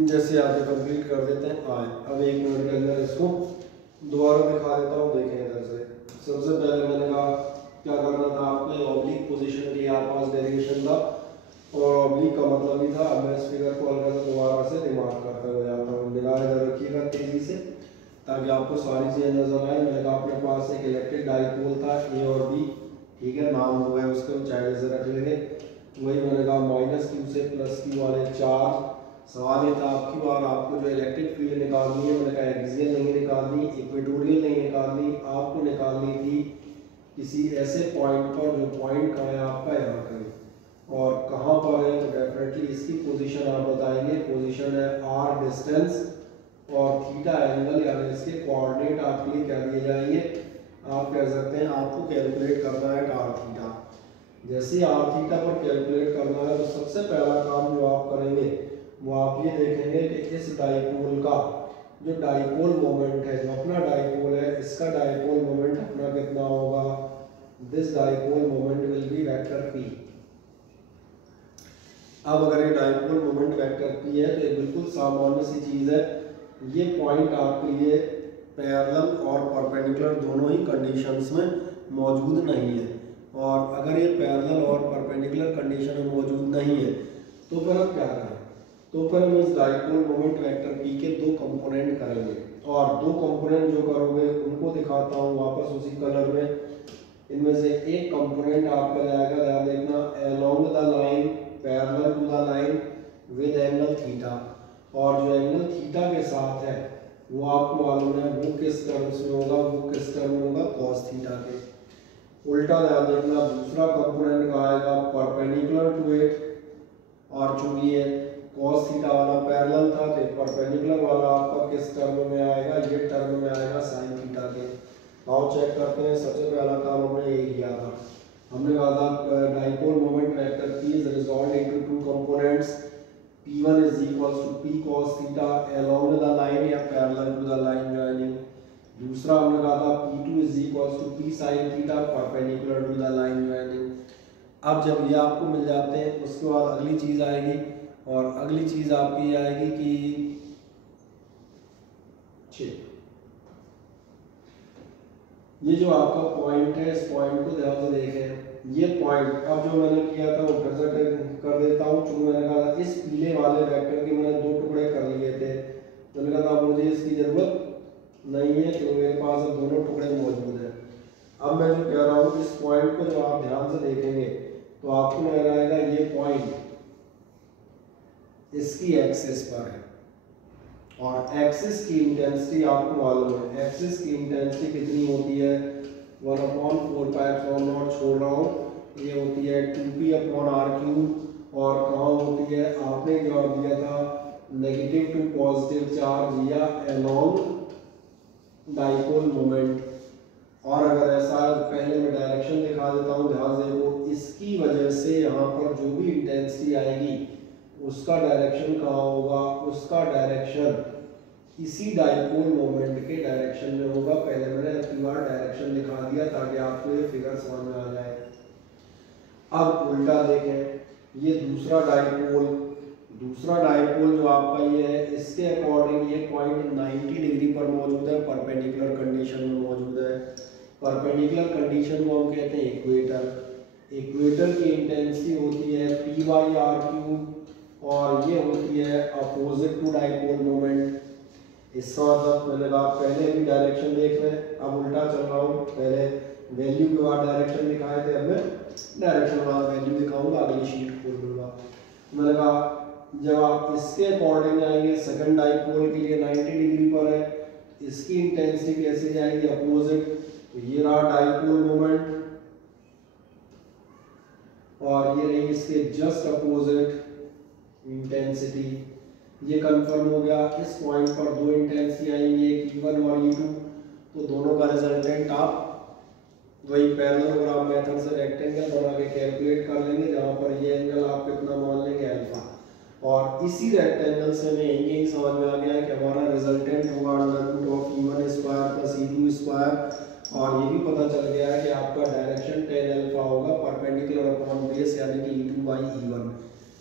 जैसे आप कंप्लीट कर देते हैं आए, अब 1 मिनट के अंदर इसको दोबारा दिखा देता हूँ, देखें इधर से। सबसे पहले मैंने कहा क्या करना था आपको, ऑब्लिक पोजीशन के लिए आपके पास डेरिवेशन था और ऑब्लिक का मतलब ही था। अब मैं इस फिगर को हल्का सा दोबारा से दिमाग करते हुए जाता हूँ, निगाह इधर रखिएगा तेजी से ताकि आपको सारी चीज़ें नजर आए। मैंने कहा अपने पास एक इलेक्ट्रिक डाइपोल था ए और बी, ठीक है, नाम हो गए उसके, चाहे से रख लेंगे। वही मैंने कहा -q से +q वाले चार्ज, सवाल ये था आपकी बार आपको जो इलेक्ट्रिक फील्ड निकालनी है, मैंने कहा एक्सियल नहीं निकालनी, इक्वेटोरियल नहीं निकालनी, आपको निकालनी थी किसी ऐसे पॉइंट पर जो पॉइंट का है आपका यहाँ कहीं, और कहाँ पर है तो डेफिनेटली इसकी पोजीशन आप बताएंगे। पोजीशन है r डिस्टेंस और थीटा एंगल, यानी इसके कोऑर्डिनेट आपके लिए क्या दिए जाएंगे, आप कह सकते हैं आपको कैलकुलेट करना है r थीटा। जैसे r थीटा पर कैलकुलेट करना है तो सबसे पहला काम जो आप करेंगे वो आप ये देखेंगे कि इस डाइपोल का जो डाइपोल मोमेंट है, जो अपना डाइपोल है, इसका डाइपोल मोमेंट अपना कितना होगा, this dipole moment will be vector p। अब अगर ये डाइपोल मोमेंट वेक्टर p है तो ये बिल्कुल सामान्य सी चीज़ है, ये पॉइंट आपके लिए पैरेलल और परपेंडिकुलर दोनों ही कंडीशंस में मौजूद नहीं है, और अगर ये पैरेलल और परपेंडिकुलर कंडीशन में मौजूद नहीं है तो फिर हम क्या करें, तो फिर हम इस डाइपोल मोमेंट वेक्टर p के 2 कंपोनेंट करेंगे, और 2 कंपोनेंट जो करोगे उनको दिखाता हूँ वापस उसी कलर में। इनमें से एक कंपोनेंट आपका जाएगा, ध्यान देखना, along the line parallel to the line with angle theta, और जो एंगल थीटा के साथ है वो आपको मालूम है वो किस टर्म्स में होगा, वो किस टर्म में होगा, cos थीटा के। उल्टा ध्यान देखना, दूसरा कंपोनेंट का आएगा परपेंडिकुलर टू इट, और चूंकि ये cos थीटा वाला पैरेलल था तो परपेंडिकुलर वाला आपका किस टर्म में आएगा, ये टर्म में आएगा sin थीटा के। आओ चेक करते हैं। सबसे पहला काम हमने यही किया था, हमने कहा था dipole moment vector P is resolved into two components, P1 is equals to P cos theta along the line या parallel to the line joining. दूसरा हमने कहा था P2 is equals to P sin theta perpendicular to the line joining. अब जब ये आपको मिल जाते हैं उसके बाद अगली चीज़ आएगी, और अगली चीज़ आपकी आएगी कि ये जो आपका पॉइंट है, इस पॉइंट को ध्यान से देखें। ये पॉइंट अब जो मैंने किया था वो फिर से कर देता हूँ। चूँकि मैंने कहा था इस पीले वाले वेक्टर के मैंने दो टुकड़े कर लिए थे, तो मैंने कहा था मुझे इसकी ज़रूरत नहीं है क्योंकि मेरे पास अब दोनों टुकड़े मौजूद हैं। अब मैं जो कह रहा हूँ इस पॉइंट को जो आप ध्यान से देखेंगे तो आपको नजर आएगा ये पॉइंट इसकी एक्सिस पर है, और एक्सिस की इंटेंसिटी आपको मालूम है। एक्सिस की इंटेंसिटी कितनी होती है, 1/4πε0 छोड़ रहा हूँ, ये होती है 2p/r³। और कहाँ होती है, आपने जवाब दिया था नेगेटिव टू पॉजिटिव चार्ज या अलोंग डाइपोल मोमेंट। और अगर ऐसा पहले मैं डायरेक्शन दिखा देता हूँ, ध्यान से देखो, इसकी वजह से यहाँ पर जो भी इंटेंसिटी आएगी उसका डायरेक्शन कहाँ होगा, उसका डायरेक्शन इसी डाइपोल मोमेंट के डायरेक्शन में होगा। पहले मैंने अपनी बार डायरेक्शन दिखा दिया ताकि आपको ये फिगर समझ में आ जाए। अब उल्टा देखें, ये दूसरा डाइपोल जो आपका ये है, इसके अकॉर्डिंग ये पॉइंट 90 डिग्री पर मौजूद है, परपेंडिकुलर कंडीशन में मौजूद है। परपेंडिकुलर कंडीशन को हम कहते हैं इक्वेटर। इक्वेटर की इंटेंसिटी होती है P/r³, और ये होती है अपोजिट टू डाइपोल मोमेंट। इसका मतलब मैंने कहा पहले भी डायरेक्शन देख रहे हैं, अब उल्टा चल रहा हूँ। पहले वैल्यू के बाद डायरेक्शन दिखाए थे, अब मैं डायरेक्शन के बाद वैल्यू दिखाऊंगा, अगली शीट खोल लूँगा। मैंने कहा जब आप इसके अकॉर्डिंग आएंगे, सेकंड डाइपोल के लिए 90 डिग्री पर है, इसकी इंटेंसिटी कैसे जाएगी, अपोजिट। तो ये रहा डाइपोल मोमेंट, और ये रही इसके जस्ट अपोजिट इंटेंसिटी। ये कंफर्म हो गया। इस पॉइंट पर दो इंटेंसिटी आएंगी, एक E1 और E2, तो दोनों का रिजल्टेंट आप वही पैरेललोग्राम मेथड से रेक्टेंगल बना के कैलकुलेट कर लेंगे, जहाँ पर ये एंगल आप कितना मान लेंगे, अल्फा। और इसी रेक्टेंगल से हमें यही समझ में आ गया है कि हमारा रिजल्टेंट होगा √E1² + E2²। और ये भी पता चल गया है कि आपका डायरेक्शन tan अल्फा होगा परपेंडिकुलर अपॉन बेस, यानी कि E2/E1।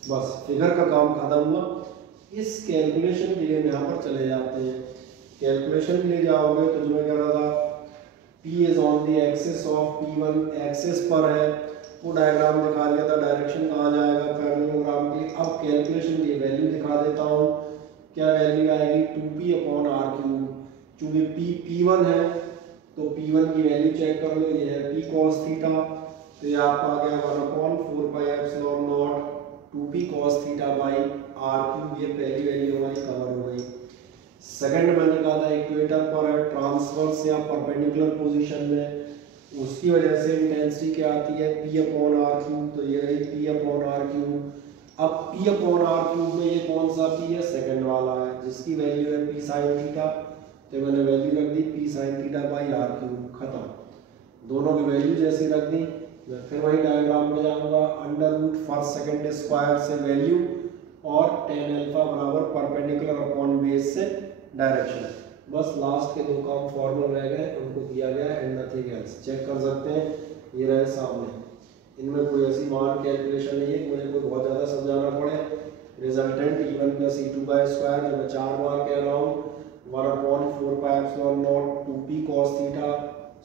बस फिगर का काम खत्म हुआ। इस कैलकुलेशन के लिए हम यहाँ पर चले जाते हैं। कैलकुलेशन के लिए जाओगे तो जो मैं कह रहा था, P is on the axis of P1, axis पर है, वो डायग्राम दिखा दिया था, डायरेक्शन कहाँ जाएगा पैरेललोग्राम के लिए। अब कैलकुलेशन की वैल्यू दिखा देता हूँ, क्या वैल्यू आएगी, 2p/r³। चूँकि P1 है तो P1 की वैल्यू चेक कर लो, ये है P cos थीटा, तो ये आपका आ गया 1/4πε0 2p cos θ/r³। ये पहली वैल्यू हमारी कवर हो गई। सेकंड मैंने कहा था इक्वेटर पर है, ट्रांसवर्स या परपेंडिकुलर पोजीशन में, उसकी वजह से इंटेंसिटी क्या आती है, P/r³। तो ये रही P/r³। अब P/r³ में ये कौन सा P है, सेकंड वाला है, जिसकी वैल्यू है P sin थीटा। तो मैंने वैल्यू रख दी P sin θ/r³, खत्म। दोनों की वैल्यू जैसी रख दी। मैं फिर वही डायग्राम में जाऊंगा, √1/2 से वैल्यू, और tan अल्फा बराबर परपेंडिकुलर अपॉन बेस से डायरेक्शन। बस लास्ट के दो काम फॉर्मल रह गए, उनको दिया गया है एंड नथिंग एल्स। चेक कर सकते हैं, ये रहे सामने। इनमें कोई ऐसी मान कैलकुलेशन नहीं है कि मुझे कोई बहुत ज़्यादा समझाना पड़े। रिजल्टेंट E1 + E2² जो मैं 4 बार कह रहा हूँ, 1/4πε0 2p cos theta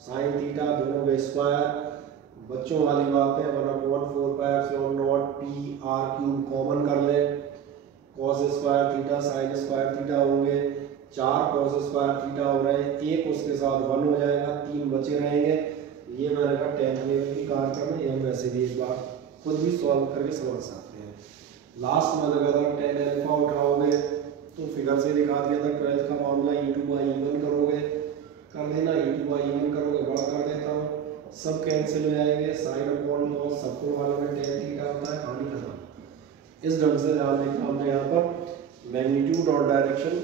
sin theta, दोनों का स्क्वायर। बच्चों वाली बात है, 1/4πε0 p/r³ कॉमन कर ले, cos² थीटा sin² थीटा होंगे, 4 cos² थीटा हो रहे हैं, एक उसके साथ 1 हो जाएगा, 3 बचे रहेंगे। ये मैंने कहा 10th लेवल की कार्यक्रम है, ये हम वैसे भी एक बार खुद भी सॉल्व करके समझ सकते हैं। लास्ट में अगर tan अल्फा उठाओगे तो फिगर से दिखा दिया था, 12th का मामला, E2/E1 करोगे, कर देना, E2/E1 करोगे, बड़ा कर देता हूँ, सब कैंसिल हो जाएंगे, साइन अपॉन कॉस सबको मालूम है tan थीटा होता है, कहानी खत्म। इस ढंग से ध्यान रखना, हमने यहाँ पर मैग्नीट्यूड और डायरेक्शन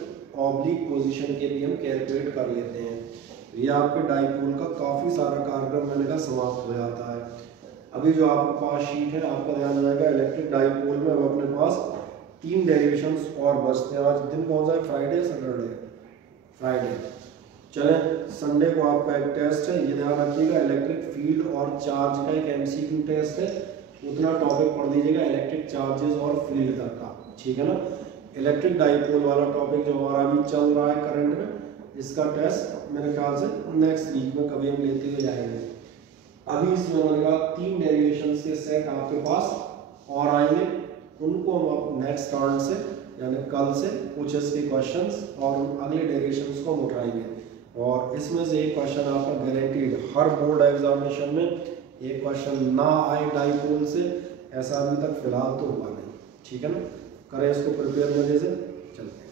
ऑब्लिक पोजीशन के भी हम कैलकुलेट कर लेते हैं। ये आपके डाइपोल का काफ़ी सारा कार्यक्रम मैंने कहा समाप्त हो जाता है। अभी जो आपके पास शीट है आपका ध्यान जाएगा इलेक्ट्रिक डाइपोल में अब अपने पास 3 डेरिवेशंस और बचते हैं। आज दिन कौन सा है, फ्राइडे सैटरडे, फ्राइडे। चले संडे को आपका एक टेस्ट है, ये ध्यान रखिएगा इलेक्ट्रिक फील्ड और चार्ज का एक एमसीक्यू टेस्ट है, उतना टॉपिक पढ़ दीजिएगा इलेक्ट्रिक चार्जेस और फील्ड तक का, ठीक है ना। इलेक्ट्रिक डाइपोल वाला टॉपिक जो हमारा अभी चल रहा है करंट में, इसका टेस्ट मेरे ख्याल से नेक्स्ट वीक में कभी हम लेते हुए जाएंगे। अभी इसमें मैंने कहा 3 डेरिवेशंस के सेट आपके पास और आएंगे, उनको हम नेक्स्ट टर्न से यानी कल से कुछ इसके क्वेश्चंस और अगले डेरिवेशंस को हम उठाएंगे। और इसमें से एक क्वेश्चन आपका गारंटीड हर बोर्ड एग्जामिनेशन में एक क्वेश्चन ना आए डाइपोल से, ऐसा अभी तक फिलहाल तो हुआ नहीं, ठीक है ना। करें इसको प्रिपेयर मजे से, चलते हैं।